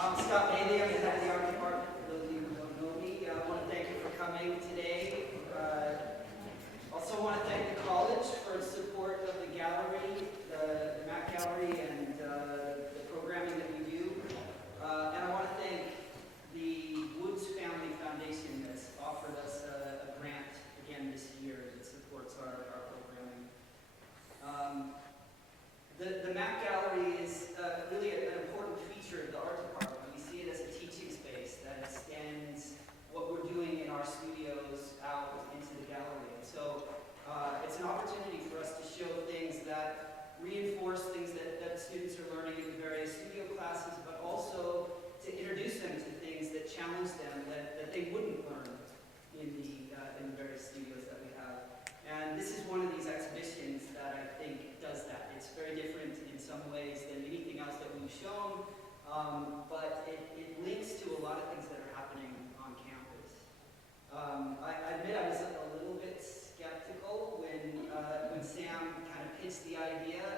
I'm Scott Bailey. I'm the head of the art department. For those of you who don't know me, I want to thank you for coming today. Also want to thank the college for its support of the gallery, the Mac Gallery, and the programming that we do. And I want to thank the Woods Family Foundation that's offered us a grant again this year that supports our programming. The Mac Gallery is really an important feature of the art department. We see it as a teaching space that extends what we're doing in our studios out into the gallery. And so it's an opportunity for us to show things that reinforce things that students are learning in various studio classes, but also to introduce them to things that challenge them that they wouldn't learn in the various studios that we have. And this is one of these exhibitions that I think does that. It's very different in some ways than anything else that we've shown, but it links to a lot of things that are happening on campus. I admit I was a little bit skeptical when Sam kind of pitched the idea.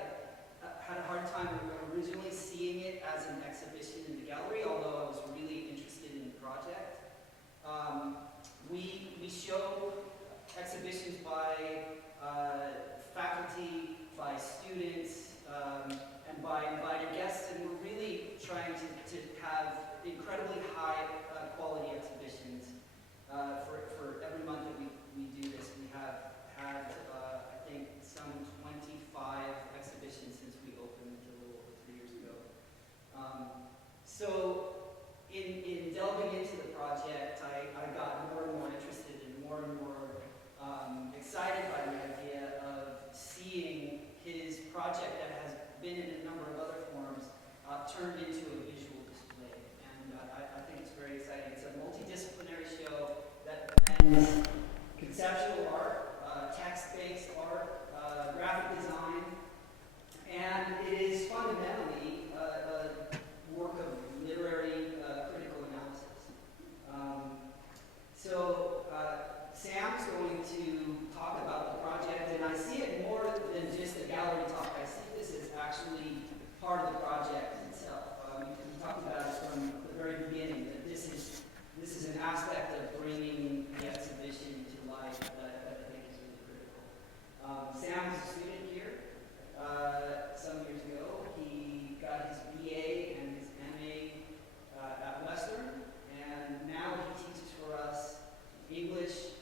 I had a hard time originally seeing it as an exhibition in the gallery, although I was really interested in the project. We show exhibitions by faculty, by students, and by invited guests, and we're really trying to have incredibly high quality exhibitions. For every month that we do this, we have had, I think, some 25 exhibitions since we opened a little over 3 years ago. So in delving into the project, I got more and more interested and more excited by the idea of seeing his project that has been in a number of other forms turned into a visual display. And I think it's very exciting. It's a multidisciplinary show that blends conceptual art, text-based art, graphic design, and it is fundamentally a work of literary critical analysis. So Sam's going to talk about the project, and I see it more than just a gallery talk. I see this as actually part of the project itself. We talked about it from the very beginning, that this is an aspect of bringing the exhibition to life that I think is really critical. Sam was a student here some years ago. He got his BA and his MA at Western, and now he teaches for us English,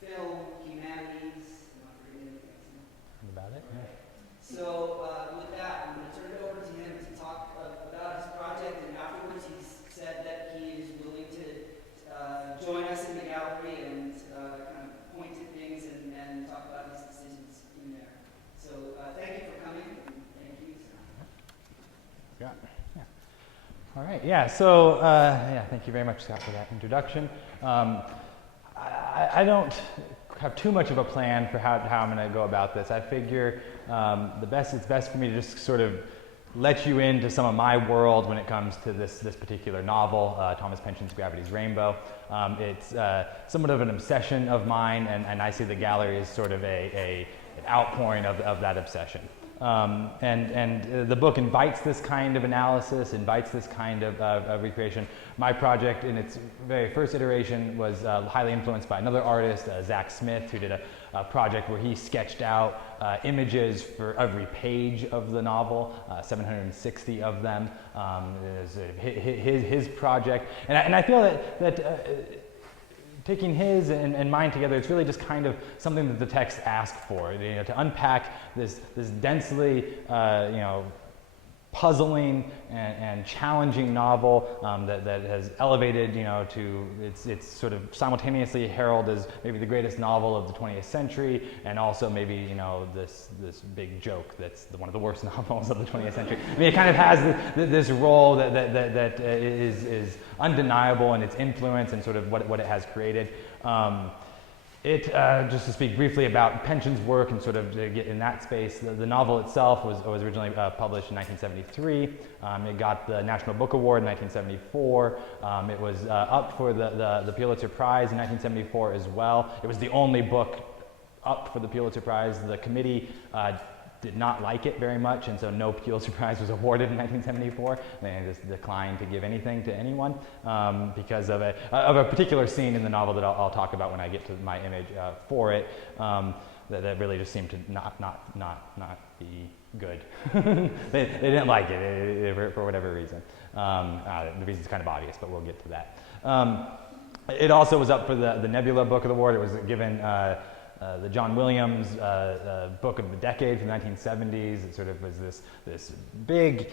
film, humanities. I'm not forgetting anything. About it, yeah. So with that, I'm going to turn it over to him to talk about his project, and afterwards he's said that he is willing to join us in the gallery and kind of point to things and talk about his decisions in there. So thank you for coming, and thank you. Yeah. All right, yeah, so thank you very much, Scott, for that introduction. I don't have too much of a plan for how I'm going to go about this. I figure it's best for me to just sort of let you into some of my world when it comes to this particular novel, Thomas Pynchon's Gravity's Rainbow. It's somewhat of an obsession of mine, and I see the gallery as sort of an outpouring of that obsession. And the book invites this kind of analysis, invites this kind of recreation. My project in its very first iteration was highly influenced by another artist, Zach Smith, who did a project where he sketched out images for every page of the novel, 760 of them. His project. And I feel that taking his and mine together, it's really just kind of something that the text asked for, to unpack this densely, puzzling and challenging novel that has elevated, to it's sort of simultaneously heralded as maybe the greatest novel of the 20th century, and also maybe this big joke that's one of the worst novels of the 20th century. I mean, it kind of has this role that is undeniable in its influence and sort of what it has created. Just to speak briefly about Pynchon's work and sort of to get in that space, the novel itself was originally published in 1973. It got the National Book Award in 1974. It was up for the Pulitzer Prize in 1974 as well. It was the only book up for the Pulitzer Prize. The committee did not like it very much, and so no Pulitzer Prize was awarded in 1974. They just declined to give anything to anyone because of a particular scene in the novel that I'll talk about when I get to my image for it. That really just seemed to not be good. they didn't like it for whatever reason. The reason's kind of obvious, but we'll get to that. It also was up for the Nebula Book of the Award. It was given the John Williams Book of the Decade from the 1970s. It sort of was this big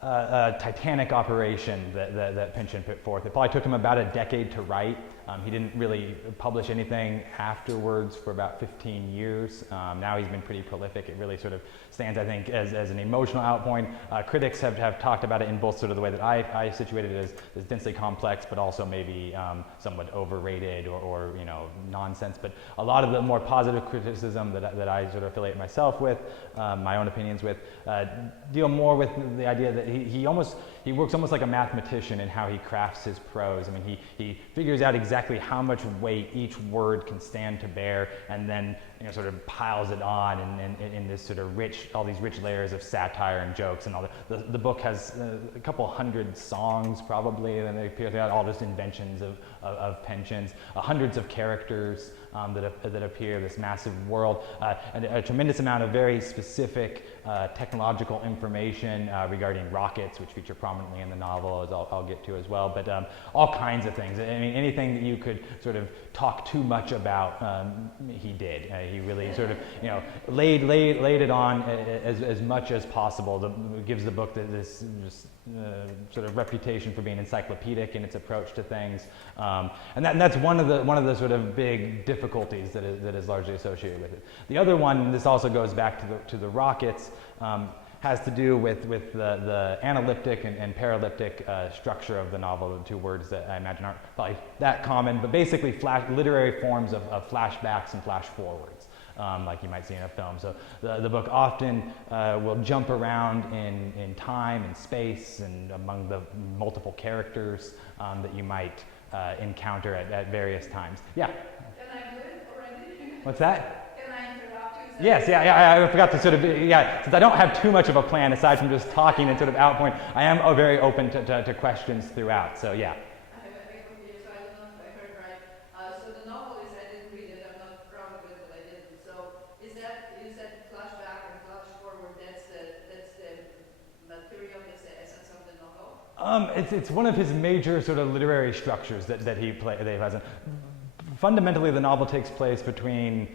titanic operation that Pynchon put forth. It probably took him about a decade to write. He didn't really publish anything afterwards for about 15 years. Now he's been pretty prolific. It really sort of stands, I think, as an emotional outpoint. Critics have talked about it in both sort of the way that I situated it as densely complex, but also maybe somewhat overrated or you know, nonsense. But a lot of the more positive criticism that I sort of affiliate myself with, my own opinions with, deal more with the idea that he works almost like a mathematician in how he crafts his prose. I mean, he figures out exactly how much weight each word can stand to bear, and then sort of piles it on in this sort of all these rich layers of satire and jokes and all that. The book has a couple hundred songs probably, and they appear throughout, all just inventions of Pynchon's, hundreds of characters that appear, this massive world, and a tremendous amount of very specific technological information regarding rockets, which feature prominently in the novel, as I'll get to as well, but all kinds of things. I mean, anything that you could sort of talk too much about, he did. He really sort of, laid it on as much as possible. Gives the book this sort of reputation for being encyclopedic in its approach to things, and that's one of the sort of big difficulties that is largely associated with it. The other one, this also goes back to the rockets, has to do with the analyptic and paralyptic structure of the novel, the two words that I imagine aren't probably that common, but basically literary forms of flashbacks and flash forwards. Like you might see in a film. So the book often will jump around in time and space and among the multiple characters that you might encounter at various times. Yeah? Can I do it already? What's that? Can I interrupt you? Yes, yeah, I forgot to sort of, since I don't have too much of a plan aside from just talking and sort of outpoint, I am very open to questions throughout, so yeah. I have a computer, so I don't know if I heard right. So the novel is, I didn't read it, I'm not proud of it, but I didn't. So is that, you said flashback and flash forward, that's the material, that's the essence of the novel? It's one of his major sort of literary structures that he has. Fundamentally, the novel takes place between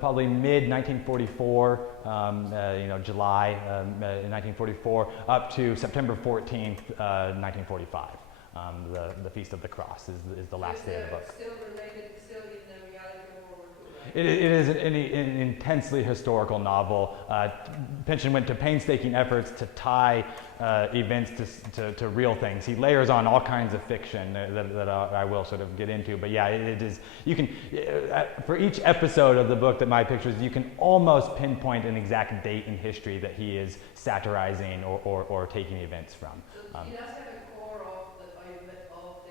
probably mid-1944, July 1944, up to September 14th, 1945. The Feast of the Cross is the last day of the book. Still related, still in the reality of World War II, right? It is an intensely historical novel. Pynchon went to painstaking efforts to tie events to real things. He layers on all kinds of fiction that I will sort of get into. But yeah, it is. You can, for each episode of the book that my pictures, you can almost pinpoint an exact date in history that he is satirizing or taking events from. So he does have a core of the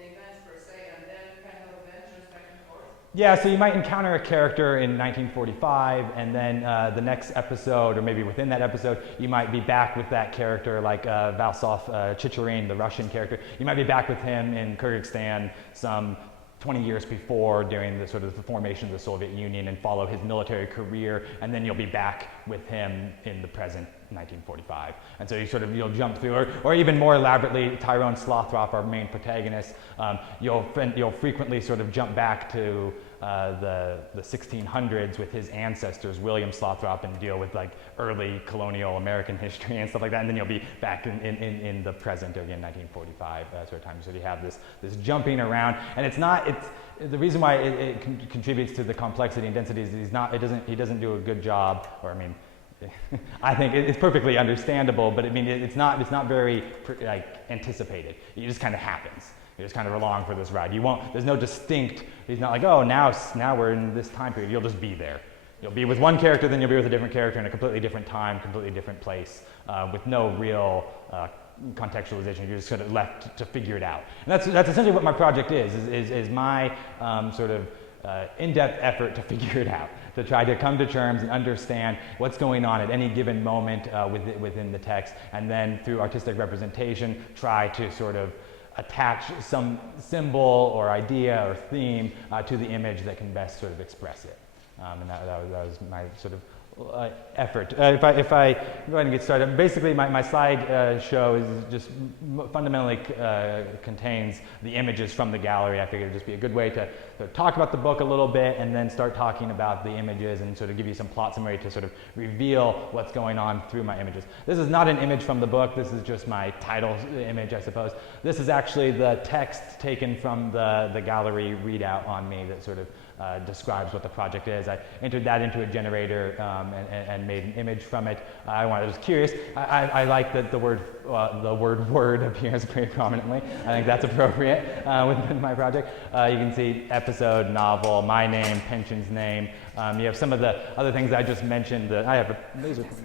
events per se, and then kind of ventures back and forth. Yeah, so you might encounter a character in 1945, and then the next episode, or maybe within that episode, you might be back with that character, like Vasov Chicherin, the Russian character. You might be back with him in Kyrgyzstan some 20 years before, during the sort of the formation of the Soviet Union, and follow his military career, and then you'll be back with him in the present 1945. And so you'll jump through, or even more elaborately, Tyrone Slothrop, our main protagonist, you'll frequently sort of jump back to the 1600s with his ancestors, William Slothrop, and deal with like early colonial American history and stuff like that, and then you'll be back in the present, again, 1945 sort of time. So you have this jumping around, and the reason why it contributes to the complexity and density is he doesn't do a good job, or I mean, I think it's perfectly understandable, but I mean, it's not very anticipated. It just kind of happens. You're just kind of along for this ride. There's no distinct, he's not like, oh, now we're in this time period. You'll just be there. You'll be with one character, then you'll be with a different character in a completely different time, completely different place, with no real contextualization. You're just sort of left to figure it out. And that's essentially what my project is my sort of in-depth effort to figure it out, to try to come to terms and understand what's going on at any given moment within the text, and then through artistic representation, try to sort of attach some symbol or idea or theme to the image that can best sort of express it. And that was my sort of effort. If I go ahead and get started, basically my slide show is just fundamentally contains the images from the gallery. I figured it would just be a good way to talk about the book a little bit and then start talking about the images and sort of give you some plot summary to sort of reveal what's going on through my images. This is not an image from the book. This is just my title image, I suppose. This is actually the text taken from the gallery readout on me that sort of describes what the project is. I entered that into a generator and made an image from it. I was curious. I like that the word word appears pretty prominently. I think that's appropriate within my project. You can see episode, novel, my name, Pynchon's name. You have some of the other things I just mentioned. I have a laser pointer.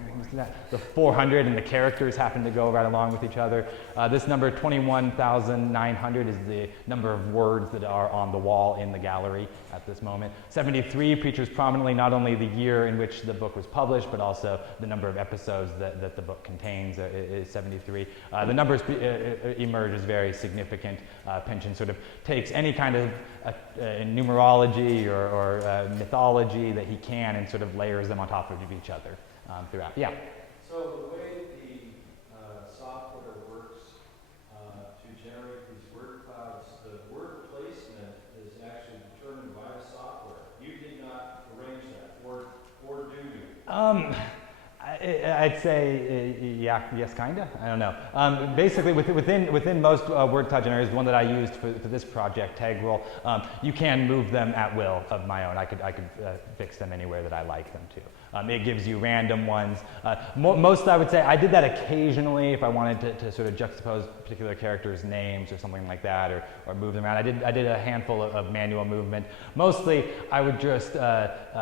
The 400 and the characters happen to go right along with each other. This number 21,900 is the number of words that are on the wall in the gallery at this moment. 73 features prominently not only the year in which the book was published, but also the number of episodes that the book contains is 73. The numbers emerge as very significant. Pynchon sort of takes any kind of numerology or mythology that he can and sort of layers them on top of each other throughout. Yeah? So the way the software works to generate these word clouds, the word placement is actually determined by the software. You did not arrange that, or do you? I'd say, yeah, yes, kinda. I don't know. Basically, within most word cloud generators, the one that I used for this project, Tegral, you can move them at will of my own. I could fix them anywhere that I like them to. It gives you random ones. Most, I would say, I did that occasionally if I wanted to sort of juxtapose particular characters' names or something like that, or move them around. I did a handful of manual movement. Mostly, I would just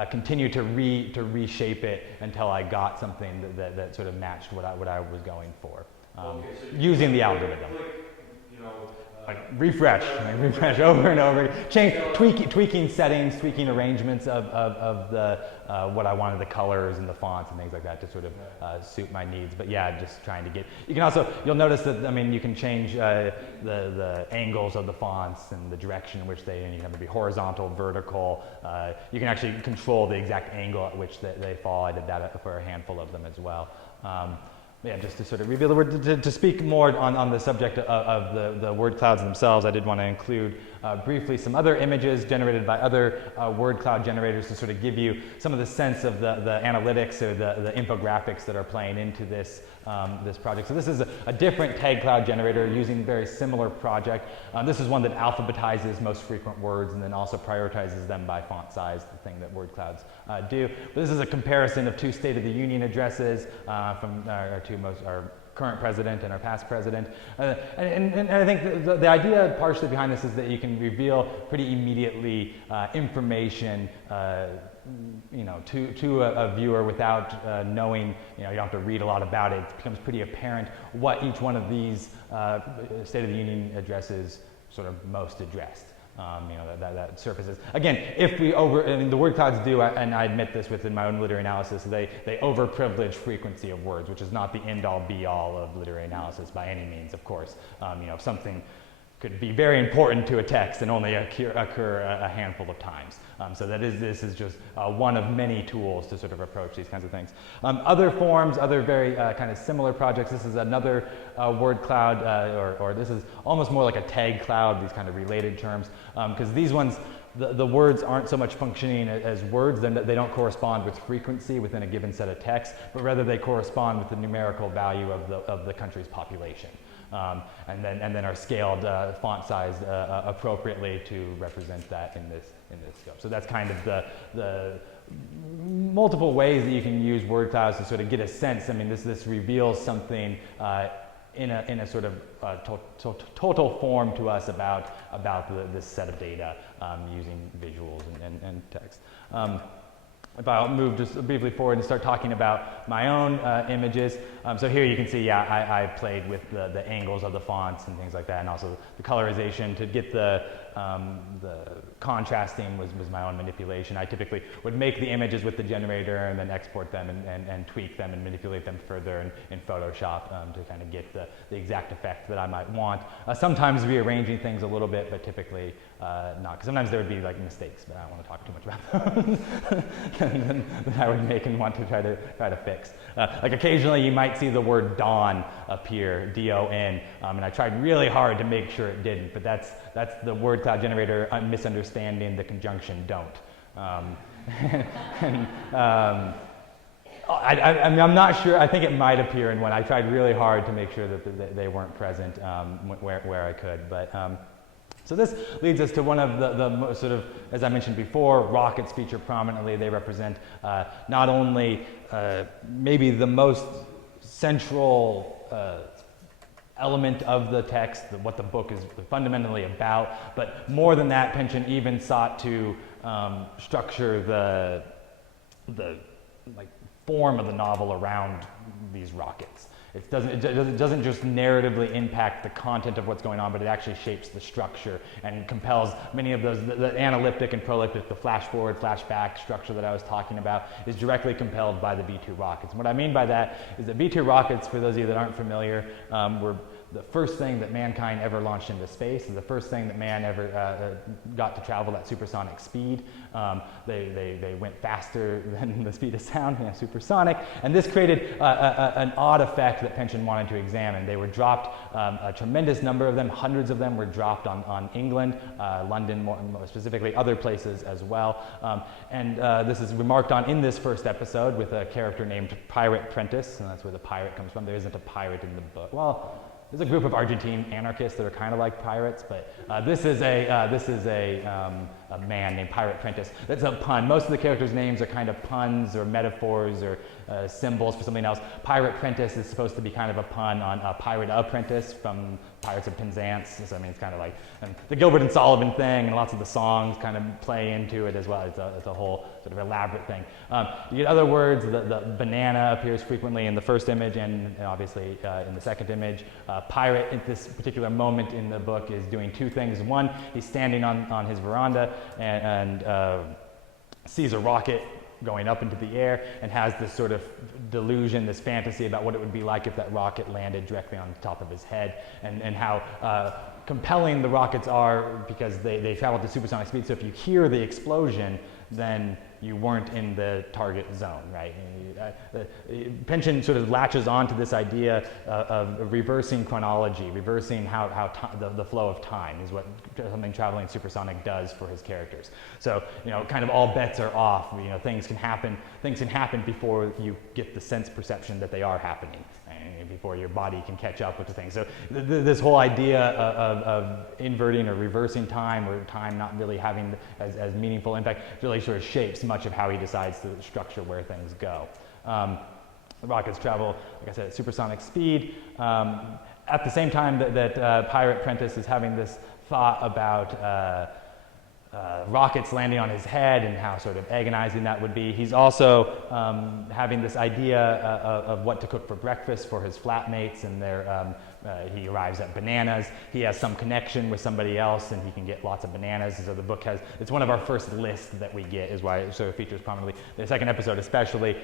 continue to reshape it until I got something that sort of matched what I was going for, Okay, so using the algorithm. Click, Refresh over and over, tweaking settings, tweaking arrangements of the what I wanted, the colors and the fonts and things like that to sort of suit my needs. But yeah, just trying to get. You can also, you'll notice that, I mean, you can change the angles of the fonts and the direction in which you can have it be horizontal, vertical. You can actually control the exact angle at which they fall. I did that for a handful of them as well. Yeah, just to sort of reveal the word, to speak more on the subject of the word clouds themselves, I did want to include briefly some other images generated by other word cloud generators to sort of give you some of the sense of the analytics or the infographics that are playing into this project. So this is a different tag cloud generator using very similar project. This is one that alphabetizes most frequent words and then also prioritizes them by font size, the thing that word clouds do. But this is a comparison of two State of the Union addresses from our current president and our past president. And I think the idea partially behind this is that you can reveal pretty immediately information to a viewer without knowing, you don't have to read a lot about it. It becomes pretty apparent what each one of these State of the Union addresses sort of most addressed. That surfaces. Again, the word clouds do, and I admit this within my own literary analysis, they overprivilege frequency of words, which is not the end-all be-all of literary analysis by any means, of course. If something could be very important to a text and only occur a handful of times. This is just one of many tools to sort of approach these kinds of things. Other forms, other very kind of similar projects. This is another word cloud, or this is almost more like a tag cloud, these kind of related terms, because these ones, the words aren't so much functioning as words, they don't correspond with frequency within a given set of text, but rather they correspond with the numerical value of the country's population. And then are scaled font size appropriately to represent that in this scope. So that's kind of the multiple ways that you can use word clouds to sort of get a sense. I mean, this reveals something in a sort of total form to us about this set of data using visuals and text. if I'll move just briefly forward and start talking about my own images. So here you can see, I played with the angles of the fonts and things like that, and also the colorization to get the contrasting was my own manipulation. I typically would make the images with the generator and then export them and tweak them and manipulate them further in Photoshop to kind of get the exact effect that I might want. Sometimes rearranging things a little bit, but typically not, because sometimes there would be like mistakes, but I don't want to talk too much about them that I would make and want to try to fix. Like occasionally you might see the word dawn appear, D-O-N, and I tried really hard to make sure it didn't, but that's the word cloud generator misunderstanding the conjunction don't. I'm not sure. I think it might appear in one. I tried really hard to make sure that they weren't present where I could. But so this leads us to one of the most sort of, as I mentioned before, rockets feature prominently. They represent not only maybe the most central element of the text, what the book is fundamentally about, but more than that, Pynchon even sought to structure the like form of the novel around these rockets. It doesn't just narratively impact the content of what's going on, but it actually shapes the structure and compels many of those, the analyptic and proleptic, the flash forward, flash back structure that I was talking about is directly compelled by the V2 rockets. And what I mean by that is that V2 rockets, for those of you that aren't familiar, were the first thing that mankind ever launched into space, and the first thing that man ever got to travel at supersonic speed. They went faster than the speed of sound, supersonic, and this created an odd effect that Pynchon wanted to examine. They were dropped, a tremendous number of them, hundreds of them were dropped on England, London more specifically, other places as well. This is remarked on in this first episode with a character named Pirate Prentice, and that's where the pirate comes from. There isn't a pirate in the book. Well, there's a group of Argentine anarchists that are kind of like pirates, but this is a man named Pirate Prentice. That's a pun. Most of the characters' names are kind of puns or metaphors or symbols for something else. Pirate Prentice is supposed to be kind of a pun on Pirate Apprentice from Pirates of Penzance. So, I mean, it's kind of like the Gilbert and Sullivan thing, and lots of the songs kind of play into it as well. It's a whole sort of elaborate thing. You get other words. The banana appears frequently in the first image and obviously in the second image. Pirate at this particular moment in the book is doing two things. One, he's standing on his veranda and sees a rocket going up into the air and has this sort of delusion, this fantasy about what it would be like if that rocket landed directly on the top of his head, and how compelling the rockets are because they travel at supersonic speed. So if you hear the explosion, then you weren't in the target zone, right? Pynchon sort of latches onto this idea of reversing chronology, reversing how the flow of time is what something traveling supersonic does for his characters. So, kind of all bets are off. Things can happen before you get the sense perception that they are happening, and before your body can catch up with the thing. So this whole idea of inverting or reversing time, or time not really having as meaningful impact, really sort of shapes much of how he decides to structure where things go. The rockets travel, like I said, at supersonic speed. At the same time that Pirate Prentice is having this thought about rockets landing on his head and how sort of agonizing that would be, he's also having this idea of what to cook for breakfast for his flatmates, and he arrives at bananas. He has some connection with somebody else and he can get lots of bananas. So the book it's one of our first lists that we get, is why it sort of features prominently. The second episode especially,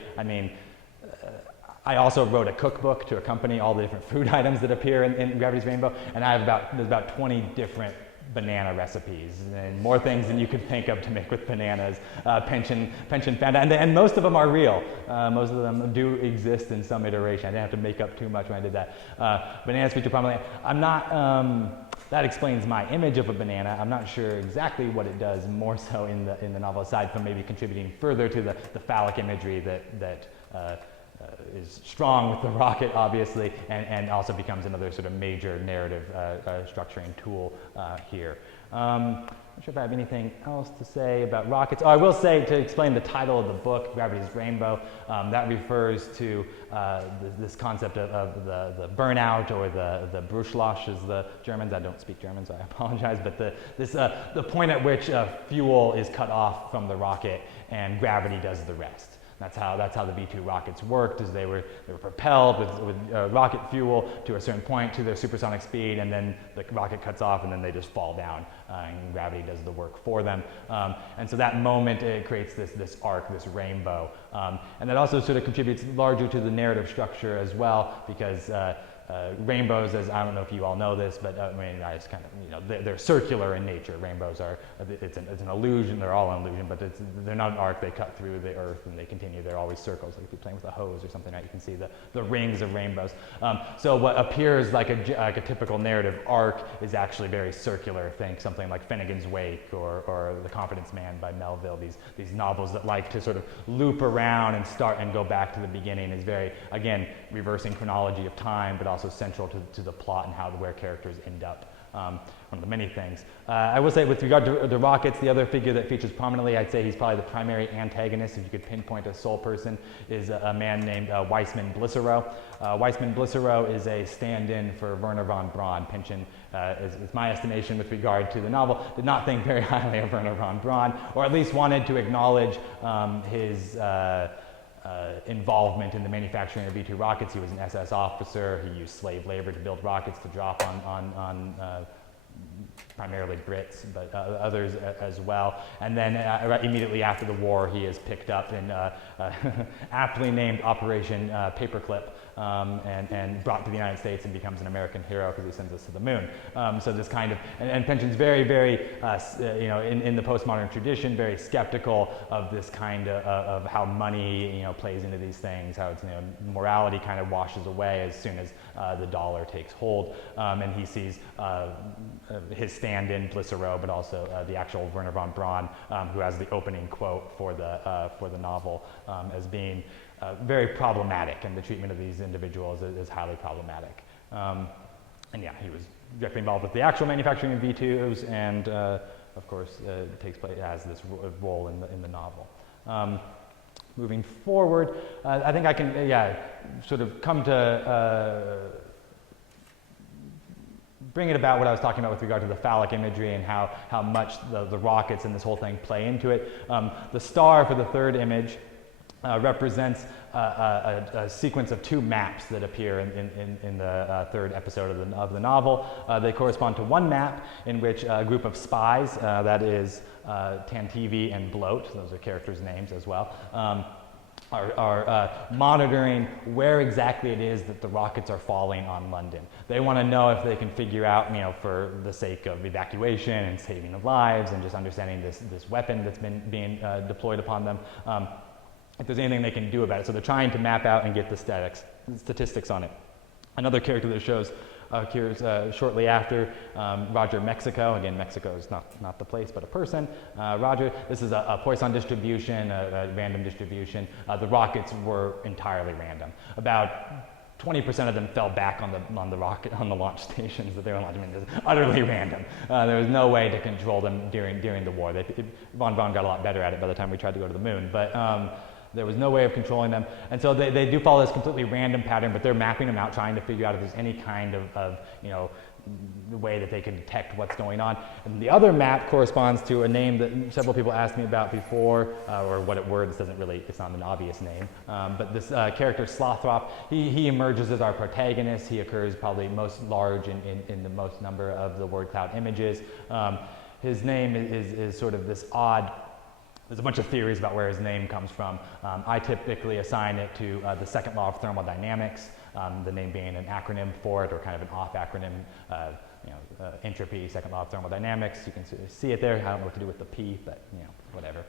I also wrote a cookbook to accompany all the different food items that appear in Gravity's Rainbow, and there's about 20 different banana recipes and more things than you could think of to make with bananas. Pynchon found out, and most of them are real. Most of them do exist in some iteration. I didn't have to make up too much when I did that. Bananas feature prominently. I'm not. That explains my image of a banana. I'm not sure exactly what it does, more so in the novel, aside from maybe contributing further to the phallic imagery that is strong with the rocket, obviously, and also becomes another sort of major narrative structuring tool here. Not sure if I have anything else to say about rockets. Oh, I will say, to explain the title of the book, Gravity's Rainbow, that refers to this concept of the burnout, or the Bruchlosch, as the Germans. I don't speak German, so I apologize. But the point at which fuel is cut off from the rocket and gravity does the rest. That's how the V2 rockets worked, is they were propelled with rocket fuel to a certain point to their supersonic speed, and then the rocket cuts off, and then they just fall down, and gravity does the work for them. And so that moment, it creates this arc, this rainbow. And that also sort of contributes largely to the narrative structure as well, because rainbows, as I don't know if you all know this, but I mean, I just kind of, they're circular in nature. Rainbows are, it's an illusion, they're all an illusion, but they're not an arc. They cut through the earth and they continue. They're always circles. Like if you're playing with a hose or something, right, you can see the rings of rainbows. So what appears like a typical narrative arc is actually very circular. Think something like Finnegan's Wake or The Confidence Man by Melville. These novels that like to sort of loop around and start and go back to the beginning is very, again, reversing chronology of time, but also central to the plot and where characters end up. One of the many things. I will say, with regard to the rockets, the other figure that features prominently, I'd say he's probably the primary antagonist, if you could pinpoint a sole person, is a man named Weissman Blisserow. Weissman Blisserow is a stand-in for Wernher von Braun. Pynchon, is my estimation with regard to the novel, did not think very highly of Wernher von Braun, or at least wanted to acknowledge his involvement in the manufacturing of V2 rockets. He was an SS officer. He used slave labor to build rockets to drop on primarily Brits, but others as well. And then immediately after the war, he is picked up in aptly named Operation Paperclip, and brought to the United States and becomes an American hero because he sends us to the moon. So this kind of, and Pynchon's very, in the postmodern tradition, very skeptical of this kind of how money, plays into these things, how it's, morality kind of washes away as soon as the dollar takes hold. And he sees his stand-in Blisserow, but also the actual Wernher von Braun, who has the opening quote for the novel, as being very problematic, and the treatment of these individuals is highly problematic. And yeah, he was directly involved with the actual manufacturing of V2s, and of course takes place as this role in the novel. Moving forward, I think I can sort of come to bring it about what I was talking about with regard to the phallic imagery and how much the rockets and this whole thing play into it. The star for the third image represents a sequence of two maps that appear in the third episode of the novel. They correspond to one map in which a group of spies, that is Tantive and Bloat, those are characters' names as well, are monitoring where exactly it is that the rockets are falling on London. They want to know if they can figure out, for the sake of evacuation and saving of lives and just understanding this weapon that's been being deployed upon them, if there's anything they can do about it. So they're trying to map out and get the statistics on it. Another character that shows appears shortly after, Roger Mexico. Again, Mexico is not the place, but a person. Roger, this is a Poisson distribution, a random distribution. The rockets were entirely random. About 20% of them fell back on the launch stations that they were launching. It was utterly random. There was no way to control them during the war. Von Braun got a lot better at it by the time we tried to go to the moon, but there was no way of controlling them. And so they do follow this completely random pattern, but they're mapping them out, trying to figure out if there's any kind of the way that they can detect what's going on. And the other map corresponds to a name that several people asked me about before, or what it were. This doesn't really, it's not an obvious name. But this character, Slothrop, he emerges as our protagonist. He occurs probably most large in the most number of the word cloud images. His name is sort of this odd. There's a bunch of theories about where his name comes from. I typically assign it to the second law of thermodynamics, the name being an acronym for it, or kind of an off acronym, entropy, second law of thermodynamics. You can see it there. I don't know what to do with the P, but whatever.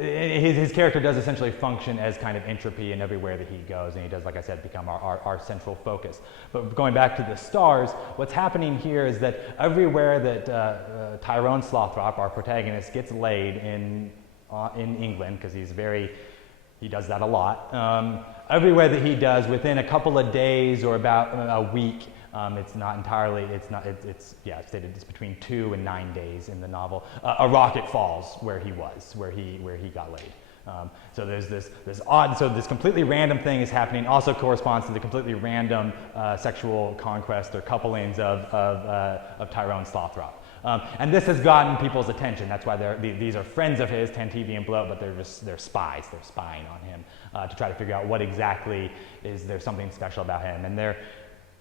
His character does essentially function as kind of entropy in everywhere that he goes, and he does, like I said, become our central focus. But going back to the stars, what's happening here is that everywhere that Tyrone Slothrop, our protagonist, gets laid in England, because he He does that a lot. Everywhere that he does, within a couple of days or about a week, it's not entirely, it's stated it's between 2 and 9 days in the novel. A rocket falls where he was, where he got laid. So there's this odd, so this completely random thing is happening, also corresponds to the completely random sexual conquest or couplings of Tyrone Slothrop. And this has gotten people's attention. That's why these are friends of his, Tantive and Bloat, but they're spies. They're spying on him to try to figure out what exactly is there something special about him. And there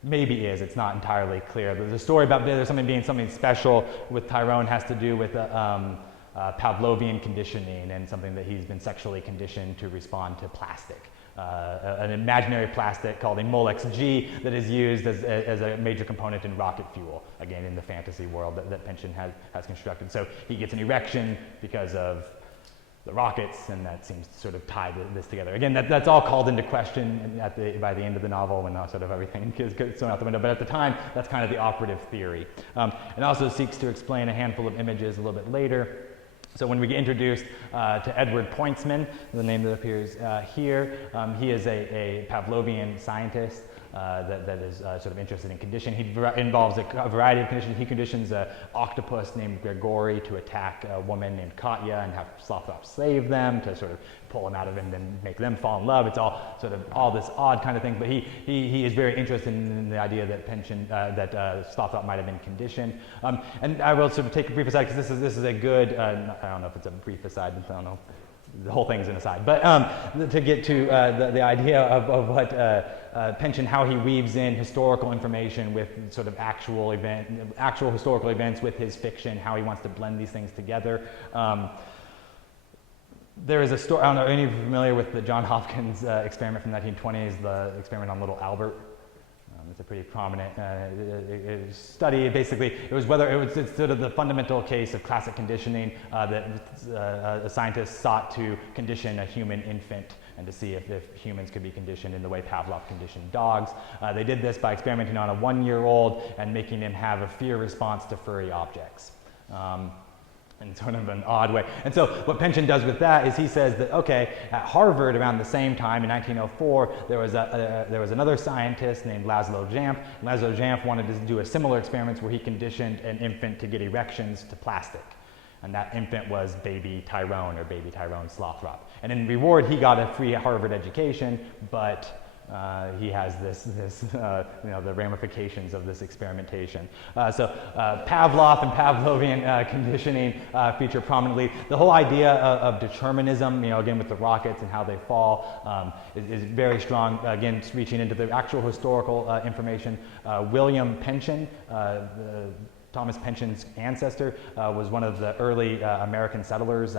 maybe is. It's not entirely clear. The story about there's something special with Tyrone has to do with Pavlovian conditioning and something that he's been sexually conditioned to respond to plastic. An imaginary plastic called a Molex G that is used as a major component in rocket fuel, again in the fantasy world that Pynchon has constructed. So he gets an erection because of the rockets, and that seems to sort of tie this together. Again, that's all called into question by the end of the novel when sort of everything is thrown out the window, but at the time, that's kind of the operative theory. It also seeks to explain a handful of images a little bit later. So when we get introduced to Edward Pointsman, the name that appears here, he is a Pavlovian scientist that is sort of interested in conditioning. He involves a variety of conditions. He conditions an octopus named Grigori to attack a woman named Katya and have Slothrop slave them to sort of pull them out of it and then make them fall in love. It's all sort of all this odd kind of thing. But he is very interested in the idea that Slothrop might have been conditioned. And I will sort of take a brief aside because this is a good. I don't know if it's a brief aside. I don't know. The whole thing's an aside. But to get to the idea of what Pynchon, how he weaves in historical information with sort of actual historical events with his fiction, how he wants to blend these things together. There is a story, I don't know, any of you familiar with the John Hopkins experiment from the 1920s, the experiment on little Albert? It's a pretty prominent study. Basically, it's sort of the fundamental case of classic conditioning that a scientist sought to condition a human infant and to see if humans could be conditioned in the way Pavlov conditioned dogs. They did this by experimenting on a 1-year-old and making him have a fear response to furry objects. In sort of an odd way. And so what Pynchon does with that is he says that, okay, at Harvard around the same time in 1904, there was another scientist named Laszlo Jamp. Laszlo Jamp wanted to do a similar experiment where he conditioned an infant to get erections to plastic. And that infant was baby Tyrone or baby Tyrone Slothrop. And in reward, he got a free Harvard education, but he has the ramifications of this experimentation. So Pavlov and Pavlovian conditioning feature prominently. The whole idea of determinism, again with the rockets and how they fall, is very strong. Again, reaching into the actual historical information. William Pynchon, Thomas Pynchon's ancestor, was one of the early American settlers.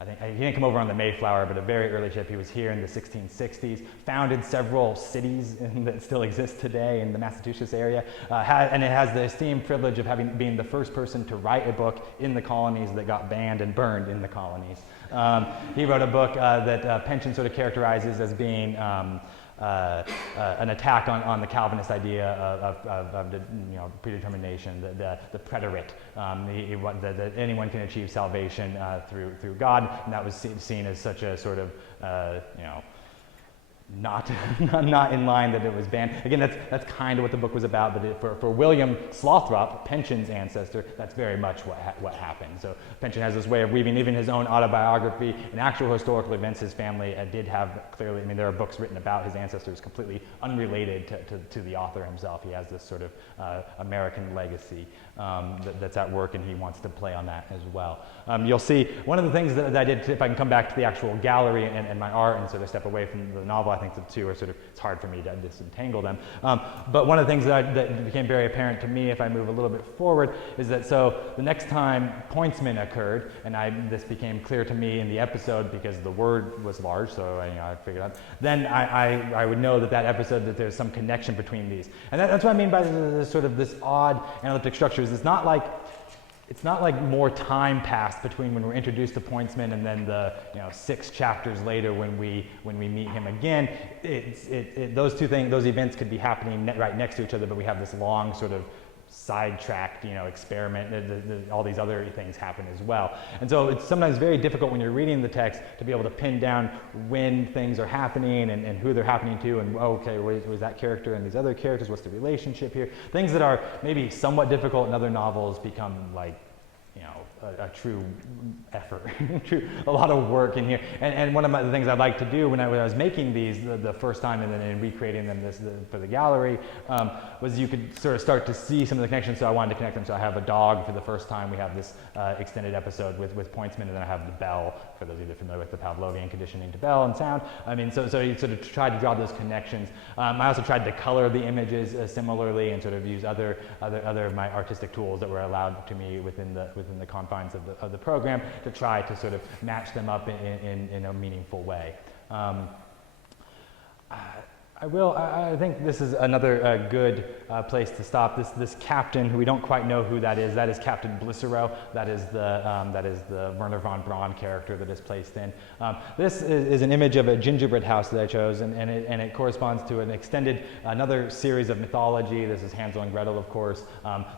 I think he didn't come over on the Mayflower, but a very early ship. He was here in the 1660s, founded several cities that still exist today in the Massachusetts area, and it has the esteemed privilege of being the first person to write a book in the colonies that got banned and burned in the colonies. He wrote a book that Pynchon sort of characterizes as being an attack on the Calvinist idea of predetermination, the preterite, that anyone can achieve salvation through God, and that was seen as such a sort of not in line that it was banned. Again, that's kind of what the book was about, but for William Slothrop, Pynchon's ancestor, that's very much what happened. So Pynchon has this way of weaving even his own autobiography and actual historical events his family did have clearly. There are books written about his ancestors completely unrelated to the author himself. He has this sort of American legacy that's at work, and he wants to play on that as well. You'll see one of the things that I did, if I can come back to the actual gallery and my art and sort of step away from the novel, I think the two are it's hard for me to disentangle them. But one of the things that became very apparent to me, if I move a little bit forward, is that so the next time Pointsman occurred, and this became clear to me in the episode because the word was large, so I figured out, then I would know that episode, that there's some connection between these. And that's what I mean by the sort of this odd analytic structures. It's not like more time passed between when we're introduced to Pointsman and then the 6 chapters later when we meet him again. Those two things, those events could be happening right next to each other, but we have this long sort of sidetracked, experiment, all these other things happen as well. And so it's sometimes very difficult when you're reading the text to be able to pin down when things are happening and who they're happening to, and okay, was that character and these other characters, what's the relationship here? Things that are maybe somewhat difficult in other novels become like, a true effort, a lot of work in here. And one of the things I'd like to do when I was making these the first time and then in recreating them for the gallery was you could sort of start to see some of the connections, so I wanted to connect them. So I have a dog for the first time. We have this extended episode with Pointsman, and then I have the bell, for those of you that are familiar with the Pavlovian conditioning to bell and sound. I mean, so you sort of tried to draw those connections. I also tried to color the images similarly and sort of use other of my artistic tools that were allowed to me within the confines of the program to try to sort of match them up in a meaningful way. I think this is another good place to stop. This captain, who we don't quite know who that is Captain Blicero. That is the Werner von Braun character that is placed in. This is an image of a gingerbread house that I chose, and it corresponds to another series of mythology. This is Hansel and Gretel, of course.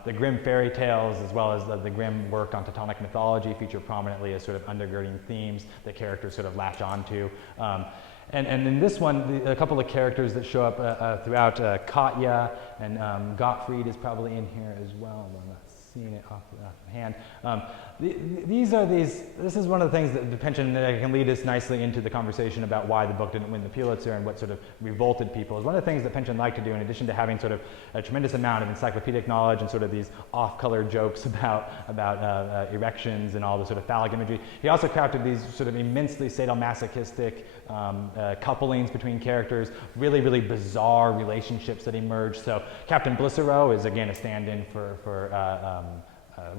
The Grimm fairy tales, as well as the Grimm work on Teutonic mythology, feature prominently as sort of undergirding themes that characters sort of latch onto. And in this one, a couple of characters that show up throughout, Katya and Gottfried is probably in here as well, although I'm not seeing it offhand. This is one of the things that the pension that can lead us nicely into the conversation about why the book didn't win the Pulitzer and what sort of revolted people. Is one of the things that Pynchon liked to do, in addition to having sort of a tremendous amount of encyclopedic knowledge and sort of these off-color jokes about erections and all the sort of phallic imagery. He also crafted these sort of immensely sadomasochistic couplings between characters, really, really bizarre relationships that emerge. So Captain Blicero is again a stand-in for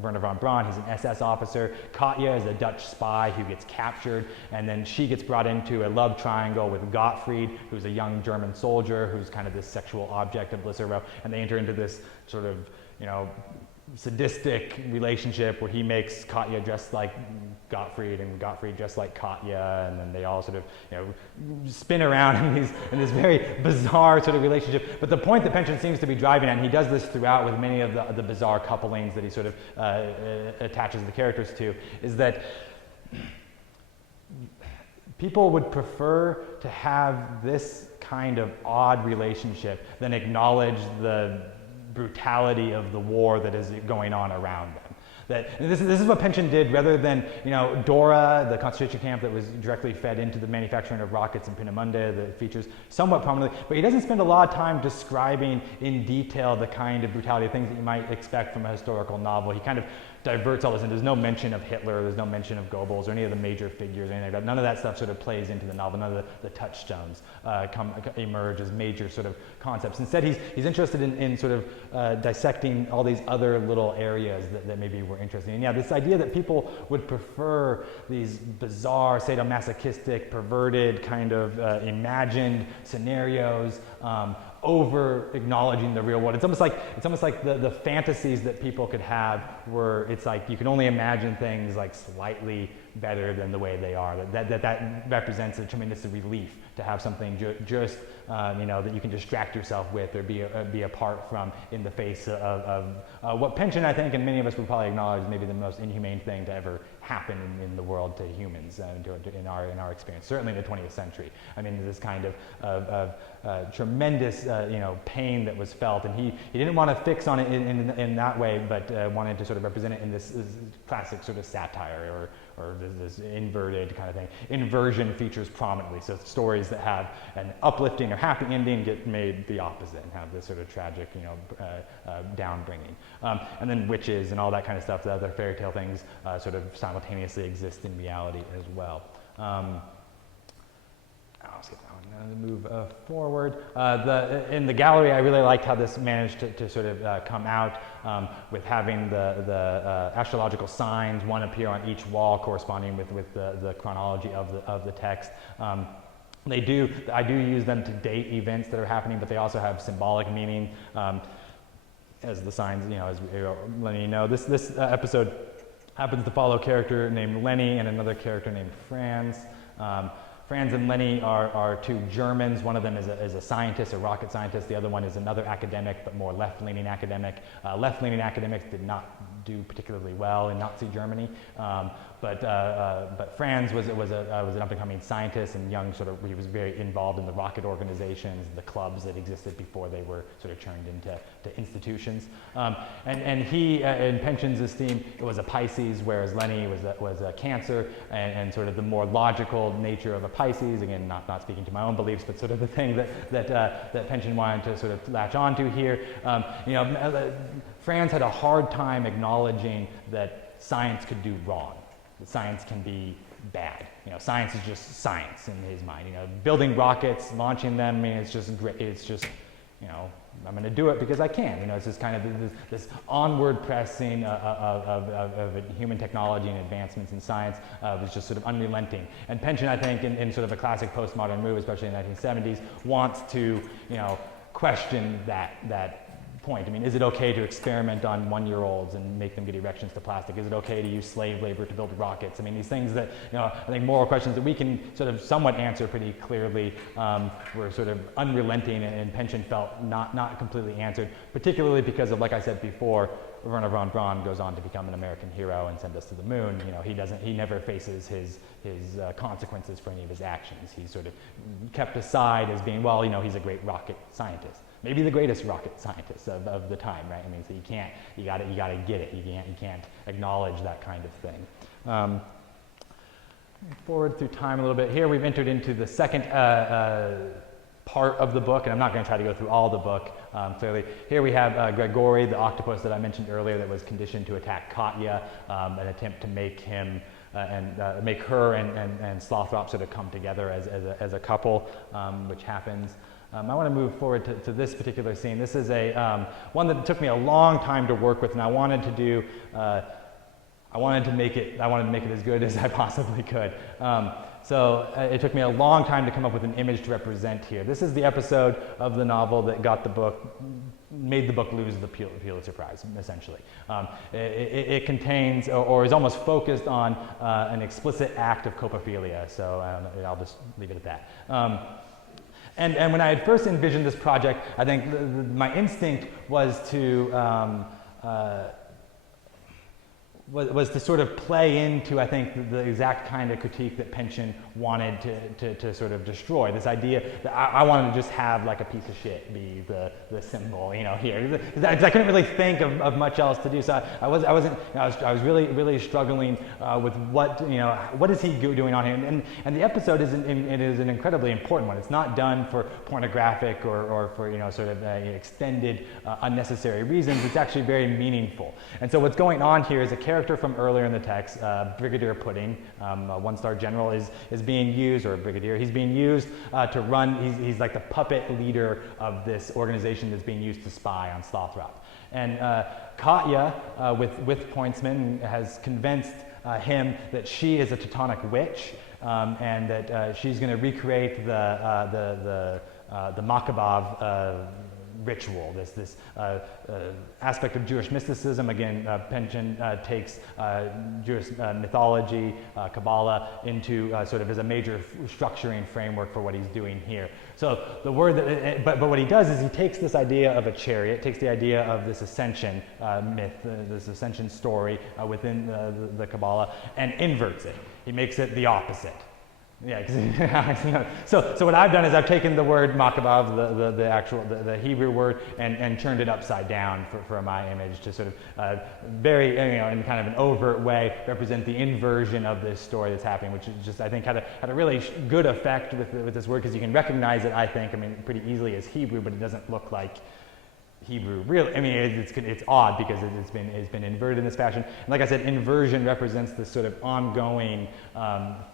Werner von Braun. He's an SS officer. Katya is a Dutch spy who gets captured, and then she gets brought into a love triangle with Gottfried, who's a young German soldier who's kind of this sexual object of Blicero, and they enter into this sort of, sadistic relationship where he makes Katya dress like Gottfried and Gottfried dressed like Katya, and then they all sort of spin around in this very bizarre sort of relationship. But the point that Pynchon seems to be driving at, and he does this throughout with many of the bizarre couplings that he sort of attaches the characters to, is that people would prefer to have this kind of odd relationship than acknowledge the brutality of the war that is going on around them. This is what Pynchon did, rather than Dora, the concentration camp that was directly fed into the manufacturing of rockets in Peenemünde, that features somewhat prominently, but he doesn't spend a lot of time describing in detail the kind of brutality, things that you might expect from a historical novel. He kind of diverts all this, and there's no mention of Hitler, there's no mention of Goebbels or any of the major figures or anything like that. None of that stuff sort of plays into the novel. None of the touchstones emerge as major sort of concepts. Instead, he's interested in sort of dissecting all these other little areas that maybe were interesting. And yeah, this idea that people would prefer these bizarre, sadomasochistic, perverted, kind of imagined scenarios over acknowledging the real world. It's almost like the fantasies that people could have were, it's like you can only imagine things like slightly better than the way they are. That represents a tremendous relief to have something just that you can distract yourself with or be apart from in the face of what Pynchon, I think, and many of us would probably acknowledge maybe the most inhumane thing to ever happen in the world to humans in our experience, certainly in the 20th century. I mean, this kind of tremendous pain that was felt, and he didn't want to fix on it in that way, but wanted to sort of represent it in this classic sort of satire or this inverted kind of thing. Inversion features prominently, so stories that have an uplifting or happy ending get made the opposite and have this sort of tragic, downbringing. And then witches and all that kind of stuff, the other fairy tale things sort of simultaneously exist in reality as well. I'll skip that one. Move forward. In the gallery, I really liked how this managed to sort of come out with having the astrological signs, one appear on each wall corresponding with the chronology of the text. I do use them to date events that are happening, but they also have symbolic meaning as the signs, as letting you know. This episode happens to follow a character named Lenny and another character named Franz. Franz and Lenny are two Germans. One of them is a scientist, a rocket scientist. The other one is another academic, but more left-leaning academic. Left-leaning academics did not do particularly well in Nazi Germany, but Franz was an up-and-coming scientist and young. He was very involved in the rocket organizations, the clubs that existed before they were sort of turned into institutions. And he, in Pynchon's esteem, it was a Pisces, whereas Lenny was a Cancer, and sort of the more logical nature of a Pisces. Again, not speaking to my own beliefs, but sort of the thing that Pynchon wanted to sort of latch onto here. Franz had a hard time acknowledging that science could do wrong, that science can be bad. Science is just science in his mind. Building rockets, launching them, it's just great. It's just, I'm going to do it because I can. It's just kind of this onward pressing of human technology and advancements in science was just sort of unrelenting. And Pynchon, I think, in sort of a classic postmodern move, especially in the 1970s, wants to, question that point. Is it okay to experiment on 1-year-olds and make them get erections to plastic? Is it okay to use slave labor to build rockets? These things that, I think moral questions that we can sort of somewhat answer pretty clearly were sort of unrelenting, and Pynchon felt not completely answered, particularly because of, like I said before, Wernher von Braun goes on to become an American hero and send us to the moon. He never faces his consequences for any of his actions. He's sort of kept aside as being, well, he's a great rocket scientist. Maybe the greatest rocket scientist of the time, right? So you gotta get it. You can't acknowledge that kind of thing. Forward through time a little bit. Here we've entered into the second part of the book, and I'm not going to try to go through all the book, clearly. Here we have Grigori, the octopus that I mentioned earlier that was conditioned to attack Katya, an attempt to make him make her and Slothrop sort of come together as a couple, which happens. I want to move forward to this particular scene. This is one that took me a long time to work with, and I wanted to make it as good as I possibly could. So it took me a long time to come up with an image to represent here. This is the episode of the novel that made the book lose the Pulitzer Prize, essentially. It contains, or is almost focused on, an explicit act of copophilia. So I'll just leave it at that. And when I had first envisioned this project, I think my instinct was to sort of play into, I think, the exact kind of critique that Pynchon wanted to sort of destroy. This idea that I wanted to just have like a piece of shit be the symbol, here. Because I couldn't really think of much else to do. So I was really struggling with what is he doing on here? And the episode is an incredibly important one. It's not done for pornographic or for sort of extended unnecessary reasons. It's actually very meaningful. And so what's going on here is a character from earlier in the text, Brigadier Pudding, a one-star general, is being used, or a brigadier, he's being used to run, he's like the puppet leader of this organization that's being used to spy on Slothrop. And Katya, with Pointsman, has convinced him that she is a Teutonic witch, and that she's going to recreate the Makabov ritual, this aspect of Jewish mysticism. Again, Pynchon takes Jewish mythology, Kabbalah, into sort of as a major structuring framework for what he's doing here. So the word that, but what he does is he takes this idea of a chariot, takes the idea of this ascension myth, this ascension story within the Kabbalah, and inverts it. He makes it the opposite. Yeah, so what I've done is I've taken the word Makabov, the Hebrew word, and turned it upside down for my image to sort of very, in kind of an overt way, represent the inversion of this story that's happening, which is just, I think, had a really good effect with this word, because you can recognize it, I think, pretty easily as Hebrew, but it doesn't look like Hebrew. Really, it's odd because it's been inverted in this fashion. And like I said, inversion represents this sort of ongoing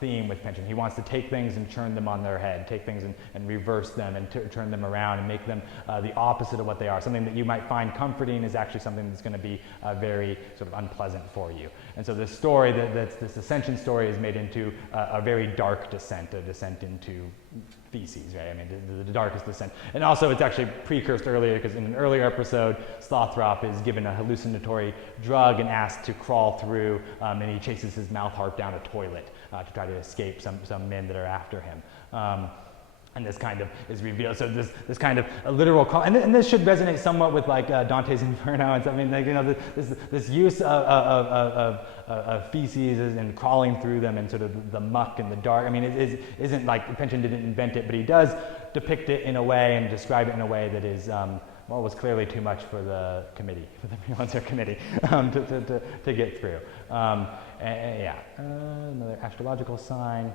theme with Pynchon. He wants to take things and turn them on their head, take things and reverse them and turn them around and make them the opposite of what they are. Something that you might find comforting is actually something that's going to be very sort of unpleasant for you. And so this story, this ascension story, is made into a very dark descent, a descent into feces, right? The darkest descent. And also it's actually precursed earlier, because in an earlier episode, Slothrop is given a hallucinatory drug and asked to crawl through, and he chases his mouth harp down a toilet. to try to escape some men that are after him. And this kind of is revealed. So this kind of a literal, and this should resonate somewhat with like Dante's Inferno and something like, you know, this use of feces and crawling through them and sort of the muck and the dark. I mean, it isn't like Pynchon didn't invent it, but he does depict it in a way and describe it in a way that is, well, was clearly too much for the committee, for the Freelancer committee to get through. Yeah, another astrological sign.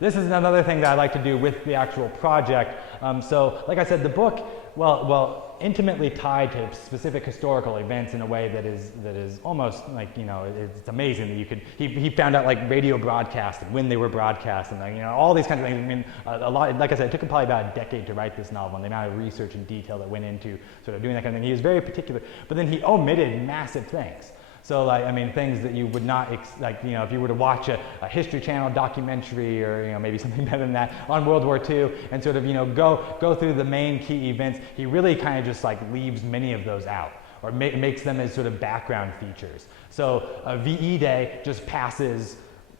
This is another thing that I like to do with the actual project. So, like I said, the book, well, intimately tied to specific historical events in a way that is almost like, you know, it's amazing that you could. He found out like radio broadcast and when they were broadcast and like, you know, all these kinds of things. I mean, a lot. Like I said, it took him probably about a decade to write this novel, and the amount of research and detail that went into sort of doing that kind of thing. He was very particular, but then he omitted massive things. So, like, I mean, things that you would not, like, you know, if you were to watch a History Channel documentary or, you know, maybe something better than that on World War II and sort of, you know, go through the main key events, he really kind of just, like, leaves many of those out or makes them as sort of background features. So, VE Day just passes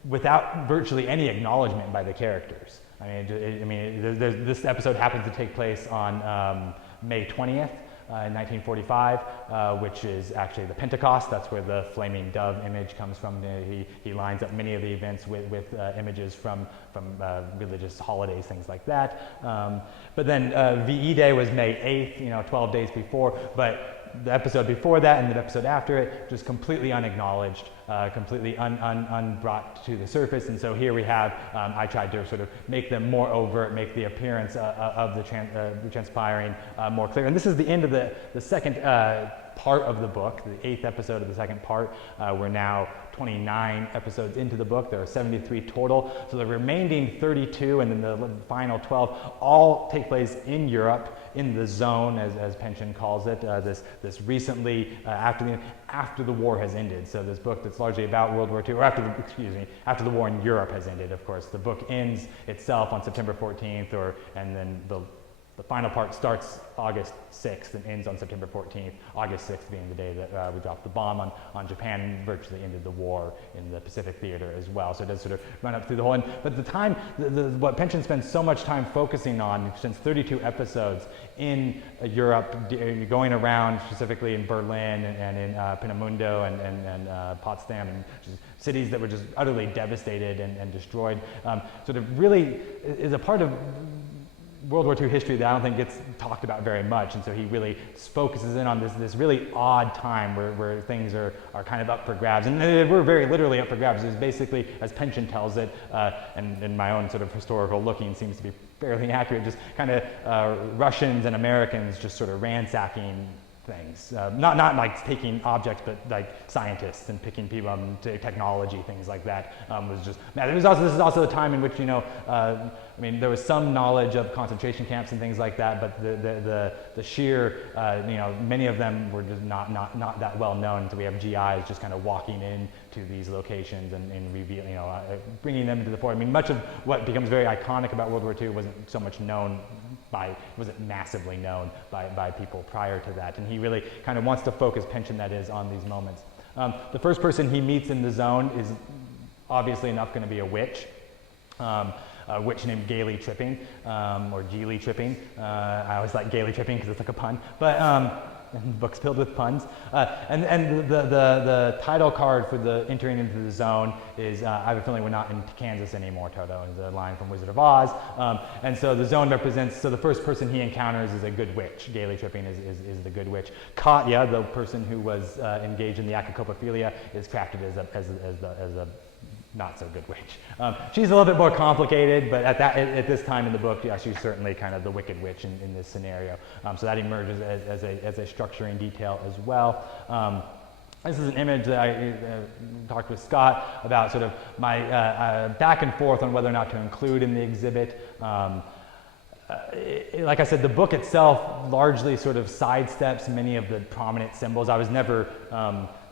without virtually any acknowledgement by the characters. I mean, this episode happens to take place on May 20th. In 1945, which is actually the Pentecost. That's where the flaming dove image comes from. He lines up many of the events with images from religious holidays, things like that. But then VE Day was May 8th, you know, 12 days before. But the episode before that and the episode after it, just completely unacknowledged, completely unbrought to the surface. And so here we have, I tried to sort of make them more overt, make the appearance of the transpiring more clear. And this is the end of the second part of the book, the 8th episode of the second part. We're now 29 episodes into the book. There are 73 total. So the remaining 32 and then the final 12 all take place in Europe, in the zone, as Pynchon calls it, this recently, after the war has ended. So this book that's largely about World War II, or after the war in Europe has ended, of course. The book ends itself on September 14th, and then the final part starts August 6th and ends on September 14th, August 6th being the day that we dropped the bomb on Japan and virtually ended the war in the Pacific Theater as well. So it does sort of run up through the whole end. But the time, what Pynchon spends so much time focusing on, since 32 episodes in Europe, going around specifically in Berlin and in Peenemünde and Potsdam, and cities that were just utterly devastated and destroyed, sort of really is a part of World War II history that I don't think gets talked about very much, and so he really focuses in on this really odd time where things are kind of up for grabs, and we're very literally up for grabs. It's basically, as Pynchon tells it, and my own sort of historical looking seems to be fairly accurate, just kind of Russians and Americans just sort of ransacking things, not like taking objects, but like scientists and picking people, technology, things like that. Was just. This is also a time in which, you know, I mean, there was some knowledge of concentration camps and things like that, but the sheer, you know, many of them were just not that well known. So we have GIs just kind of walking into these locations and revealing, you know, bringing them to the fore. I mean, much of what becomes very iconic about World War II wasn't so much known wasn't massively known by people prior to that, and he really kind of wants to focus Pynchon, that is, on these moments. The first person he meets in the zone is obviously enough going to be a witch. A witch named Gaily Tripping, or Geely Tripping. I always like Gaily Tripping because it's like a pun, but and the book's filled with puns. And the title card for the entering into the zone is, I have a feeling we're not in Kansas anymore, Toto, is a line from Wizard of Oz. And so the zone represents, so the first person he encounters is a good witch. Gaily Tripping is the good witch. Katya, the person who was engaged in the act of coprophilia, is crafted as a not so good witch. She's a little bit more complicated, but at this time in the book, yeah, she's certainly kind of the wicked witch in this scenario. So that emerges as a structuring detail as well. This is an image that I talked with Scott about, sort of my back and forth on whether or not to include in the exhibit. Like I said, the book itself largely sort of sidesteps many of the prominent symbols. I was never,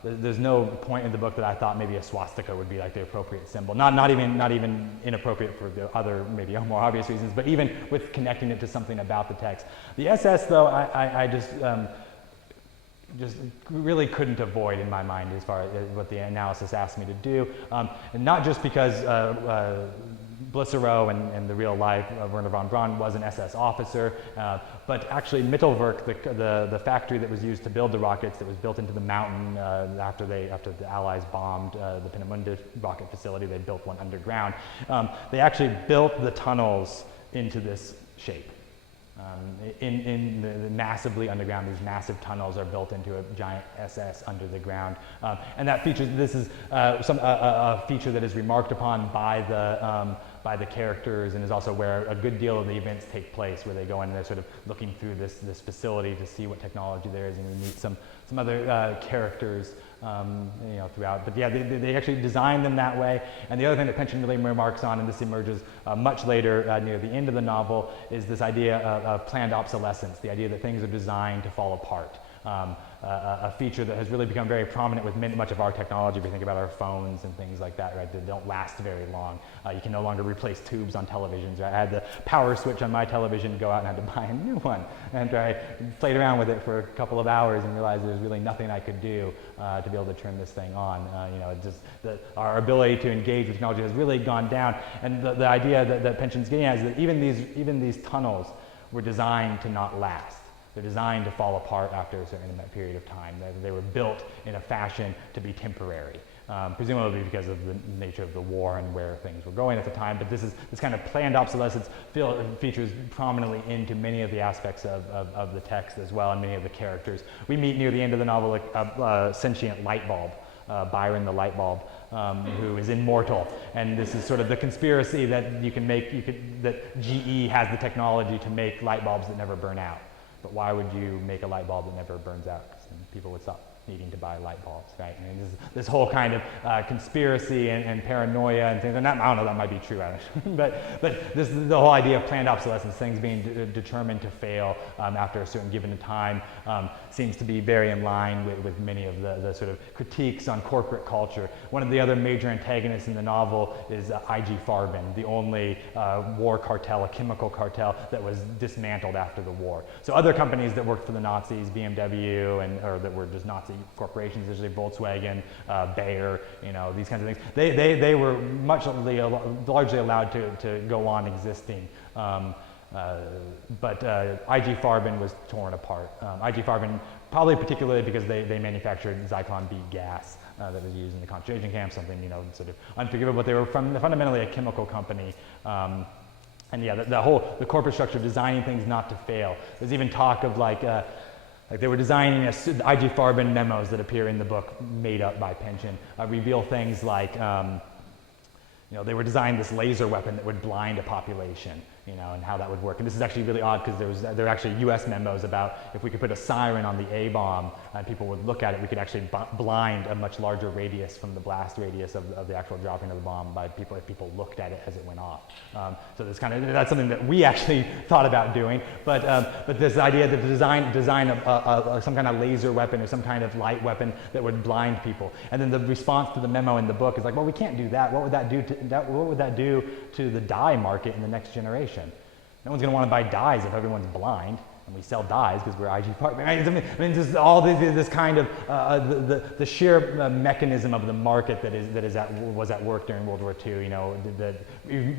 there's no point in the book that I thought maybe a swastika would be like the appropriate symbol. Not even inappropriate for the other, maybe more obvious reasons, but even with connecting it to something about the text. The SS, though, I just, just really couldn't avoid in my mind as far as what the analysis asked me to do. And not just because Blicero and the real life Wernher von Braun was an SS officer, but actually Mittelwerk, the factory that was used to build the rockets, that was built into the mountain after the Allies bombed the Peenemünde rocket facility, they built one underground. They actually built the tunnels into this shape. In the massively underground, these massive tunnels are built into a giant SS under the ground. And that feature, this is a feature that is remarked upon by the characters, and is also where a good deal of the events take place, where they go in and they're sort of looking through this facility to see what technology there is, and we meet some other characters throughout. But yeah, they actually designed them that way. And the other thing that Pynchon really remarks on, and this emerges much later near the end of the novel, is this idea of planned obsolescence, the idea that things are designed to fall apart. A feature that has really become very prominent with much of our technology. If you think about our phones and things like that, right? They don't last very long. You can no longer replace tubes on televisions. Right? I had the power switch on my television, go out and had to buy a new one. And I played around with it for a couple of hours and realized there's really nothing I could do to be able to turn this thing on. Our ability to engage with technology has really gone down. And the idea that Pynchon's getting at is that even these tunnels were designed to not last. They're designed to fall apart after a certain period of time. They were built in a fashion to be temporary, presumably because of the nature of the war and where things were going at the time. But this kind of planned obsolescence features prominently into many of the aspects of the text as well, and many of the characters. We meet near the end of the novel a sentient light bulb, Byron the light bulb, who is immortal. And this is sort of the conspiracy that that GE has the technology to make light bulbs that never burn out. But why would you make a light bulb that never burns out? Because then people would stop needing to buy light bulbs, right? I mean, this whole kind of conspiracy and paranoia and things, and I don't know, that might be true, but this is the whole idea of planned obsolescence, things being determined to fail after a certain given time, seems to be very in line with many of the sort of critiques on corporate culture. One of the other major antagonists in the novel is IG Farben, the only war cartel, a chemical cartel that was dismantled after the war. So other companies that worked for the Nazis, BMW, or that were just Nazi corporations, usually Volkswagen, Bayer, these kinds of things, they were largely allowed to go on existing. But IG Farben was torn apart. IG Farben, probably particularly because they manufactured Zyklon B gas that was used in the concentration camps, something sort of unforgivable. But they were fundamentally a chemical company. And yeah, the corporate structure of designing things not to fail. There's even talk of like they were designing IG Farben memos that appear in the book, made up by Pynchon, reveal things like they were designing this laser weapon that would blind a population, and how that would work. And this is actually really odd because there are actually U.S. memos about if we could put a siren on the A-bomb and people would look at it, we could actually blind a much larger radius from the blast radius of the actual dropping of the bomb by people if people looked at it as it went off. So that's something that we actually thought about doing. But this idea that design some kind of laser weapon or some kind of light weapon that would blind people, and then the response to the memo in the book is like, well, we can't do that. What would that do to the dye market in the next generation? No one's going to want to buy dyes if everyone's blind, and we sell dyes because we're IG Farben. I mean, just all this kind of the sheer mechanism of the market was at work during World War II.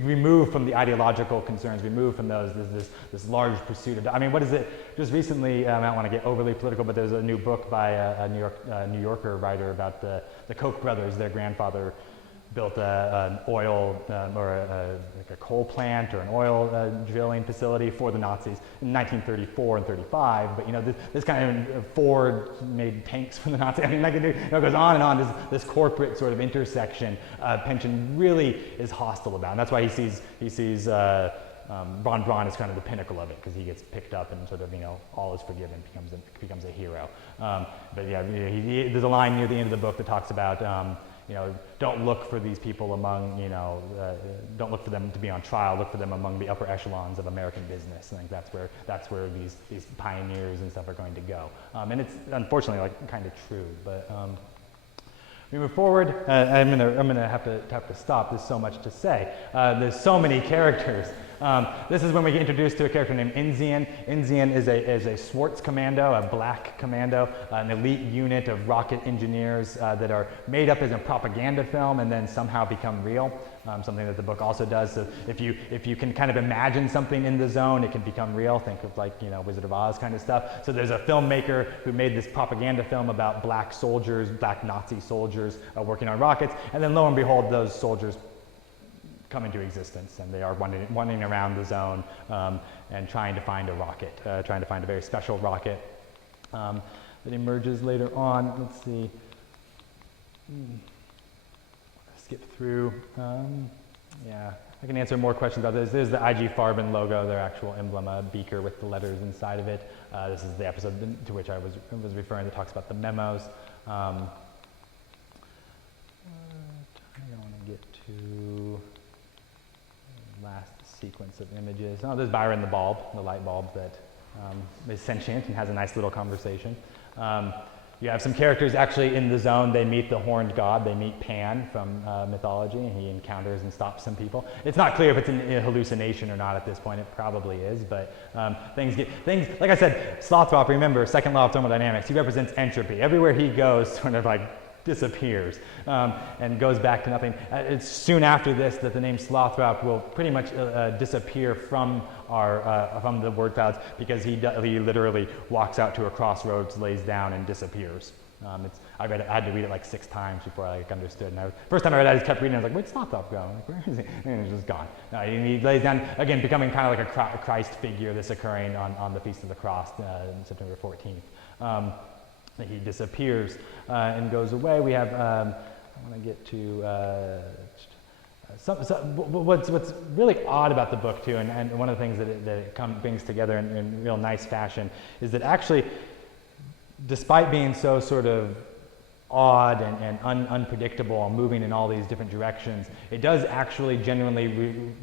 Removed from the ideological concerns, removed from those, this large pursuit of. I mean, what is it? Just recently, I don't want to get overly political, but there's a new book by a New Yorker writer about the Koch brothers. Their grandfather built an oil like a coal plant or an oil drilling facility for the Nazis in 1934 and 35. But this kind of Ford made tanks for the Nazis. I mean, it goes on and on. This corporate sort of intersection, Pynchon really is hostile about, and that's why he sees Von Braun is kind of the pinnacle of it, because he gets picked up and sort of all is forgiven, becomes a hero. But yeah, there's a line near the end of the book that talks about. Don't look for these people among, don't look for them to be on trial. Look for them among the upper echelons of American business. I think that's where these pioneers and stuff are going to go. And it's unfortunately kind of true. But we move forward. I'm gonna have to stop. There's so much to say. There's so many characters. This is when we get introduced to a character named Inzian. Inzian is a Schwartz commando, a black commando, an elite unit of rocket engineers that are made up as a propaganda film and then somehow become real. Something that the book also does. So if you can kind of imagine something in the zone, it can become real. Think of like, Wizard of Oz kind of stuff. So there's a filmmaker who made this propaganda film about black soldiers, black Nazi soldiers working on rockets, and then lo and behold, those soldiers come into existence, and they are wandering around the zone and trying to find a rocket, trying to find a very special rocket that emerges later on. Let's see. Skip through. Yeah, I can answer more questions about this. This is the IG Farben logo, their actual emblem, a beaker with the letters inside of it. This is the episode to which I was referring that talks about the memos. I want to get to the last sequence of images. Oh, there's Byron the bulb, the light bulb that is sentient and has a nice little conversation. You have some characters actually in the zone. They meet the horned god. They meet Pan from mythology, and he encounters and stops some people. It's not clear if it's a hallucination or not at this point. It probably is, but things, like I said, Slothrop, remember, second law of thermodynamics, he represents entropy. Everywhere he goes, sort of like disappears and goes back to nothing. It's soon after this that the name Slothrop will pretty much disappear from from the word clouds, because he literally walks out to a crossroads, lays down, and disappears. I had to read it like 6 times before I understood. And first time I read it, I just kept reading. I was like, "Where's Slothrop going? Like, where is he?" And he's just gone. He lays down again, becoming kind of like a Christ figure. This occurring on the Feast of the Cross, September 14th. He disappears and goes away. We have, I want to get to what's really odd about the book too, and one of the things that it brings together in real nice fashion, is that actually, despite being so sort of odd and unpredictable and moving in all these different directions, it does actually genuinely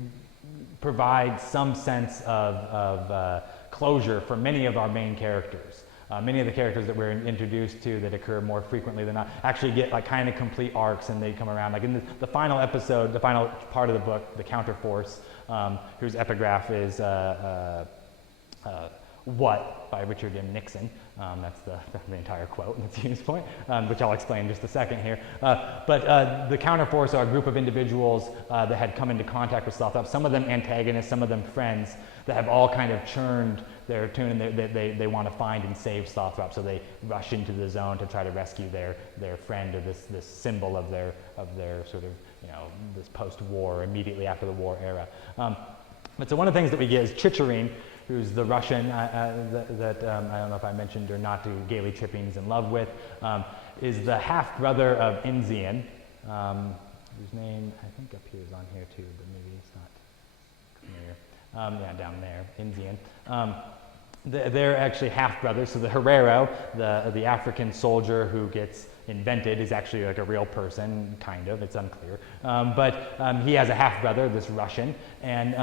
provide some sense of closure for many of our main characters. Many of the characters that we're introduced to that occur more frequently than not actually get like kind of complete arcs, and they come around. Like in the final episode, the final part of the book, The Counterforce, whose epigraph is What by Richard M. Nixon. That's the entire quote, that's Hume's point, which I'll explain in just a second here. But the Counterforce are a group of individuals that had come into contact with Slothrop, some of them antagonists, some of them friends, that have all kind of churned their tune, and they want to find and save Slothrop, so they rush into the zone to try to rescue their friend, or this symbol of their sort of, this post-war, immediately after the war era. But so one of the things that we get is Chicherin, who's the Russian that I don't know if I mentioned or not, who Gaily Tripping's in love with, is the half-brother of Inzian, whose name I think appears on here too, but maybe it's not clear. Yeah, down there, Inzian. They're actually half-brothers, so the Herero, the African soldier who gets invented, is actually like a real person, kind of, it's unclear. But he has a half-brother, this Russian, and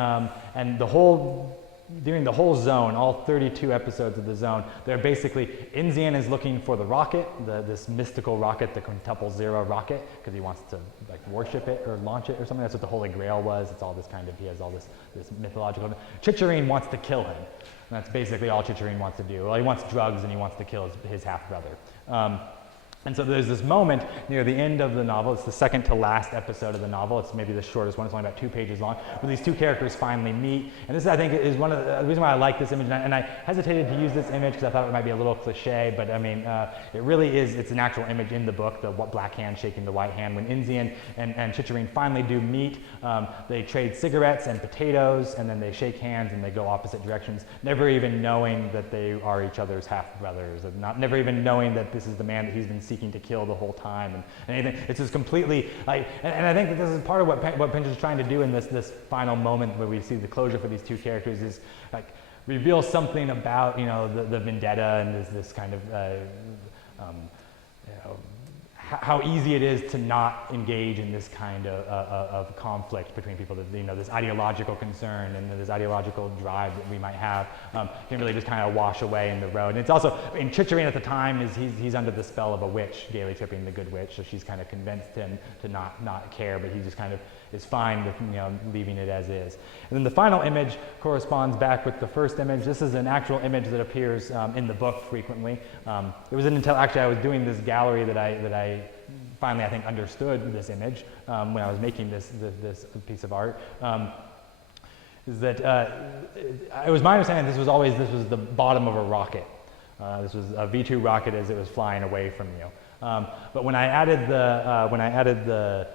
during the whole zone, all 32 episodes of the zone, they're basically, Inzian is looking for the rocket, this mystical rocket, the Quintuple Zero rocket, because he wants to like worship it or launch it or something. That's what the Holy Grail was. It's all this kind of, he has all this mythological. Chicherin wants to kill him. And that's basically all Chicherin wants to do. Well, he wants drugs, and he wants to kill his half-brother. And so there's this moment near the end of the novel. It's the second to last episode of the novel. It's maybe the shortest one. It's only about 2 pages long, where these 2 characters finally meet. And this, I think, is one of the reason why I like this image. And I hesitated to use this image because I thought it might be a little cliche, but I mean, it really is. It's an actual image in the book, the black hand shaking the white hand. When Inzian and Chicherin finally do meet, they trade cigarettes and potatoes, and then they shake hands and they go opposite directions, never even knowing that they are each other's half-brothers, never even knowing that this is the man that he's been seeking to kill the whole time, and anything. It's just completely like, and I think that this is part of what Pinter's trying to do in this final moment where we see the closure for these 2 characters, is like reveal something about the vendetta and this kind of how easy it is to not engage in this kind of conflict between people. That this ideological concern and this ideological drive that we might have can really just kind of wash away in the road. And it's also, in Chicherin at the time, he's under the spell of a witch, Gaily Tripping, the good witch, so she's kind of convinced him to not care, but he just kind of is fine with leaving it as is. And then the final image corresponds back with the first image. This is an actual image that appears in the book frequently. It wasn't until actually I was doing this gallery that I finally, I think, understood this image when I was making this piece of art. Is that it was my understanding this was the bottom of a rocket. This was a V2 rocket as it was flying away from you. But when I added the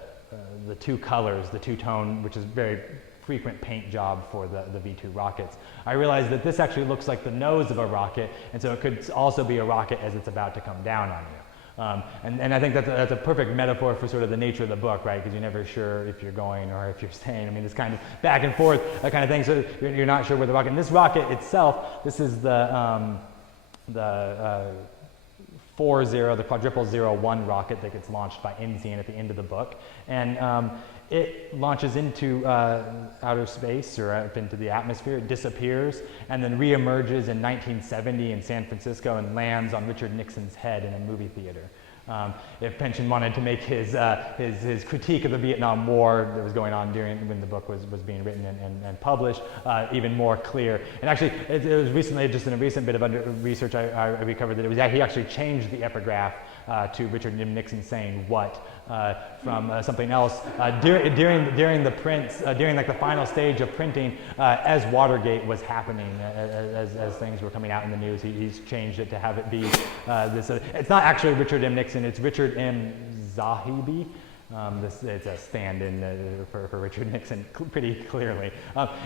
two colors, the two-tone, which is very frequent paint job for the V2 rockets, I realized that this actually looks like the nose of a rocket, and so it could also be a rocket as it's about to come down on you. And I think that's a perfect metaphor for sort of the nature of the book, right? Because you're never sure if you're going or if you're staying. I mean, this kind of back and forth kind of thing. So you're not sure where the rocket. And this rocket itself, this is the 40, the quadruple 01 rocket that gets launched by Enzian at the end of the book, and it launches into outer space or up into the atmosphere. It disappears and then reemerges in 1970 in San Francisco and lands on Richard Nixon's head in a movie theater. If Pynchon wanted to make his critique of the Vietnam War that was going on when the book was being written and published even more clear. And actually, it was recently, just in a recent bit of research, I recovered that he actually changed the epigraph to Richard Nixon saying "what" from something else during the prints, during like the final stage of printing, as Watergate was happening, as things were coming out in the news. He's changed it to have it be this. It's not actually Richard M. Nixon. It's Richard M. Zahibi. It's a stand-in for Richard Nixon pretty clearly.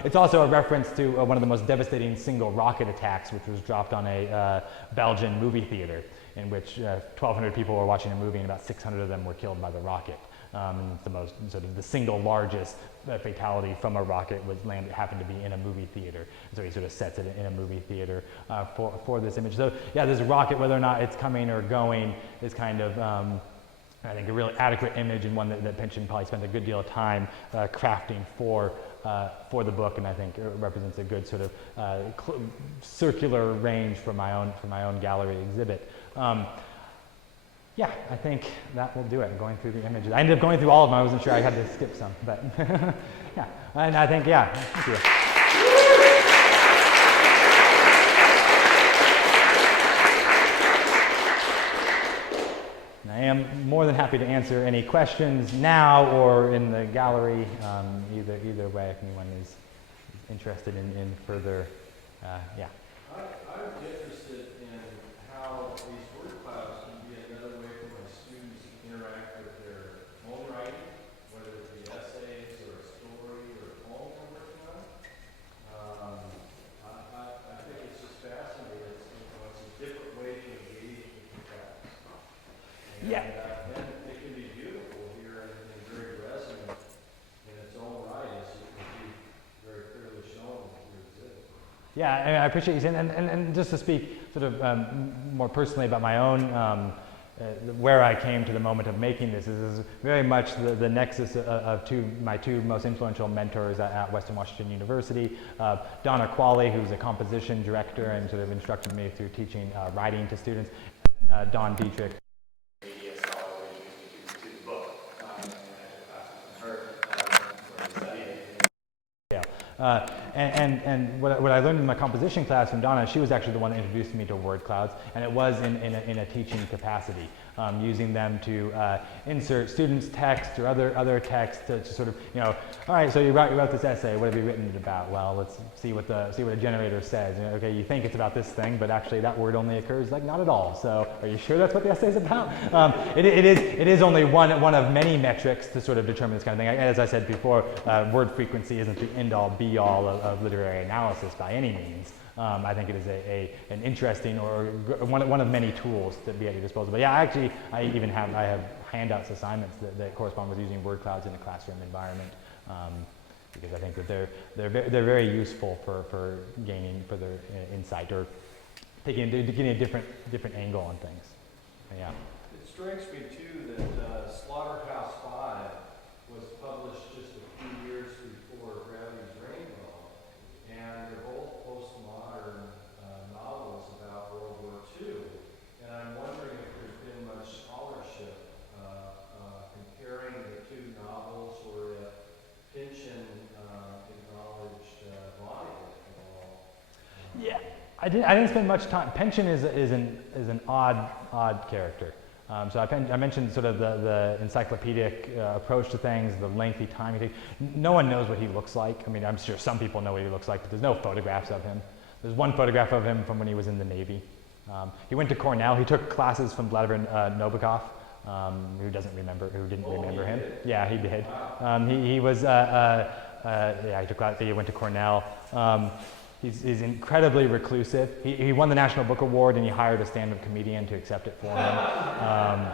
It's also a reference to one of the most devastating single rocket attacks, which was dropped on a Belgian movie theater, in which 1,200 people were watching a movie and about 600 of them were killed by the rocket. And the most sort of the single largest fatality from a rocket happened to be in a movie theater. So he sort of sets it in a movie theater for this image. So yeah, this rocket, whether or not it's coming or going, is kind of I think a really adequate image, and one that Pynchon probably spent a good deal of time crafting for the book, and I think it represents a good sort of circular range for my own gallery exhibit. Yeah, I think that will do it. I'm going through the images. I ended up going through all of them. I wasn't sure I had to skip some, but yeah. And I think, thank you. And I am more than happy to answer any questions now or in the gallery, either way, if anyone is interested in further, yeah. I'm interested in how these word clouds can be another way for my students to interact with their own writing, whether it be essays or a story or a poem they're working on. I think it's just fascinating. It's a different way to engage with the text. And, Yeah. And it can be beautiful here and very resonant in its own right, as you can see very clearly shown in your exhibit. Yeah, I appreciate you saying, and just to speak sort of more personally about my own, where I came to the moment of making this is very much the nexus of my two most influential mentors at Western Washington University. Donna Qualley, who's a composition director and sort of instructed me through teaching writing to students, and Don Dietrich. And what I learned in my composition class from Donna, she was actually the one that introduced me to word clouds, and it was in a teaching capacity, using them to insert students' text or other text to sort of, all right, so you wrote this essay, what have you written it about? Well, let's see what a generator says. Okay, you think it's about this thing, but actually that word only occurs like not at all. So are you sure that's what the essay is about? It is only one of many metrics to sort of determine this kind of thing. As I said before, word frequency isn't the end-all, be-all of literary analysis by any means. I think it is an interesting or one of many tools to be at your disposal. But yeah, actually, I have handouts, assignments that correspond with using word clouds in a classroom environment, because I think that they're very useful for gaining further insight or getting a different angle on things. Yeah. It strikes me too that Slaughterhouse-Five was published just a few years before Gravity's Rainbow, and they're both postmodern novels about World War II. And I'm wondering if there's been much scholarship comparing the two novels, or if I didn't spend much time. Pension is an odd character. So I mentioned sort of the encyclopedic approach to things, the lengthy time he takes. No one knows what he looks like. I mean, I'm sure some people know what he looks like, but there's no photographs of him. There's one photograph of him from when he was in the Navy. He went to Cornell. He took classes from Vladimir Nabokov, who didn't remember him. Did? Yeah, he did. Wow. He was, he took classes. He went to Cornell. He's incredibly reclusive. He won the National Book Award, and he hired a stand-up comedian to accept it for him.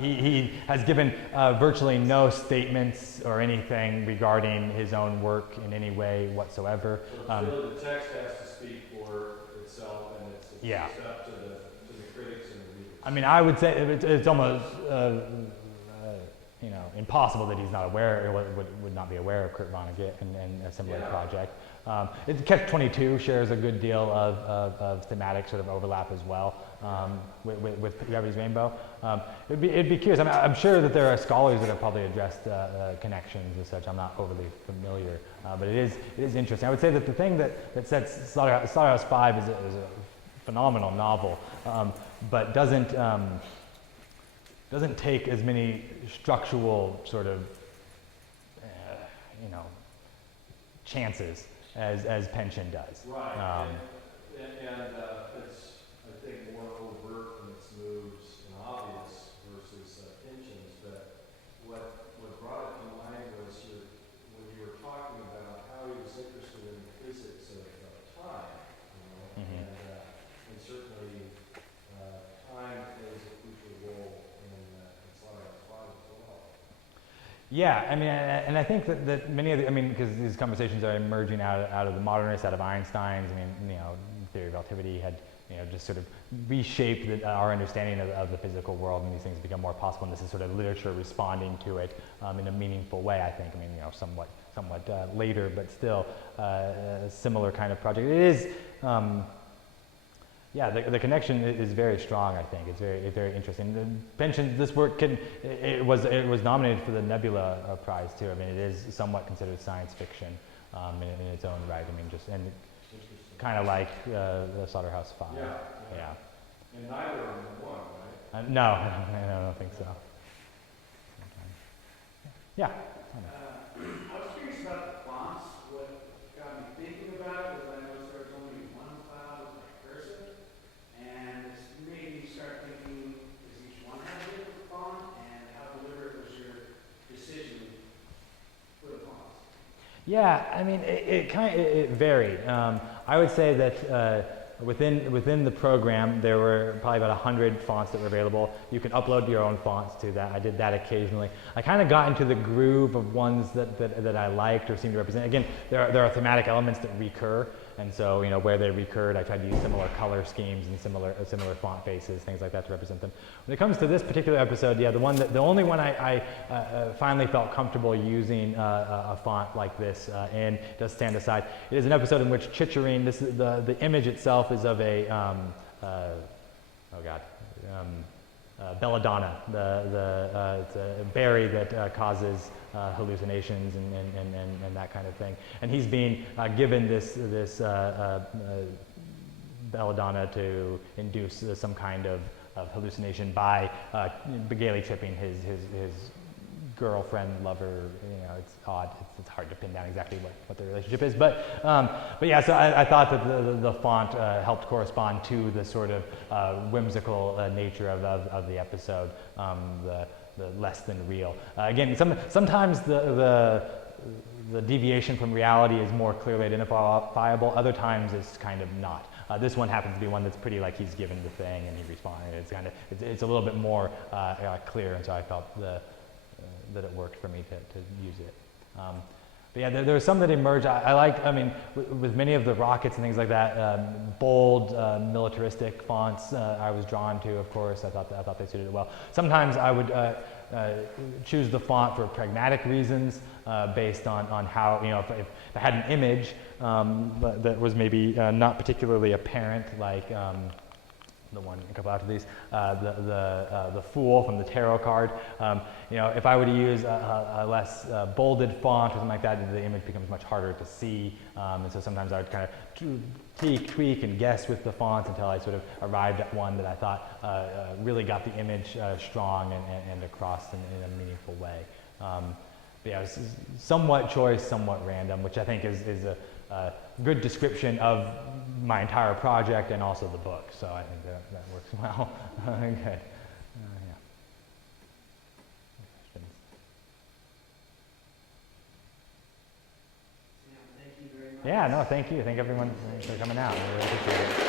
He has given virtually no statements or anything regarding his own work in any way whatsoever. So really the text has to speak for itself, and it's Yeah. up to the critics and the readers. I mean, I would say it's almost impossible that he's not aware or would not be aware of Kurt Vonnegut and a similar project. Catch-22 shares a good deal of thematic sort of overlap as well with Gravity's Rainbow. It'd be curious. I mean, I'm sure that there are scholars that have probably addressed connections and such. I'm not overly familiar, but it is interesting. I would say that the thing that sets Slaughterhouse 5 is a phenomenal novel, but doesn't take as many structural sort of chances as Pension does. Right. And it's, I think, more overt in its moves and obvious versus Pension's. But what brought it to mind was when you were talking about how he was interested in the physics of time, and certainly time plays a crucial role in Slaughterhouse 5 as well. Yeah, I mean, and I think that many of because these conversations are emerging out of the modernists, out of Einstein's. I mean, theory of relativity had, just sort of reshaped our understanding of the physical world, and these things become more possible. And this is sort of literature responding to it in a meaningful way. I think. I mean, somewhat later, but still a similar kind of project. It is. Yeah, the connection is very strong. I think it's very interesting. The Pension, this work it was nominated for the Nebula Prize too. I mean, it is somewhat considered science fiction in its own right. I mean, kind of like the Slaughterhouse 5. Yeah. And neither of them won, right? No, I don't think so. Yeah. I was curious about the fonts. What got me thinking about it was I noticed there was only one cloud with like cursive, and this made me start thinking, does each one have a different font, and how deliberate was your decision for the fonts? Yeah, I mean, it varied. I would say that within the program, there were probably about 100 fonts that were available. You can upload your own fonts to that. I did that occasionally. I kind of got into the groove of ones that I liked or seemed to represent. Again, there are thematic elements that recur, and so where they recurred, I tried to use similar color schemes and similar font faces, things like that to represent them. When it comes to this particular episode, yeah, the only one I finally felt comfortable using a font like this in does stand aside. It is an episode in which Chicherin, the image itself is of a belladonna, it's a berry that causes hallucinations and that kind of thing. And he's being given this belladonna to induce some kind of hallucination by gaily tripping his girlfriend, lover. It's odd. It's hard to pin down exactly what the relationship is. But yeah, so I thought that the font helped correspond to the sort of whimsical nature of the episode, the less than real. Again, sometimes the deviation from reality is more clearly identifiable. Other times it's kind of not. This one happens to be one that's pretty like he's given the thing and he responded. It's a little bit more clear, and so I felt that it worked for me to use it. But yeah, there are some that emerge. With many of the rockets and things like that, bold, militaristic fonts I was drawn to, of course. I thought they suited it well. Sometimes I would choose the font for pragmatic reasons based on how, if I had an image that was maybe not particularly apparent, like the one a couple after these, the Fool from the tarot card. You know, if I were to use a less bolded font or something like that, the image becomes much harder to see. And so sometimes I would kind of tweak and guess with the fonts until I sort of arrived at one that I thought really got the image strong and across in a meaningful way. But yeah, it was somewhat choice, somewhat random, which I think is a good description of my entire project and also the book. So I think that works well. Good. Yeah. Questions? Sam, thank you very much. Yeah, no, thank you. Thank everyone for coming out. I really appreciate it.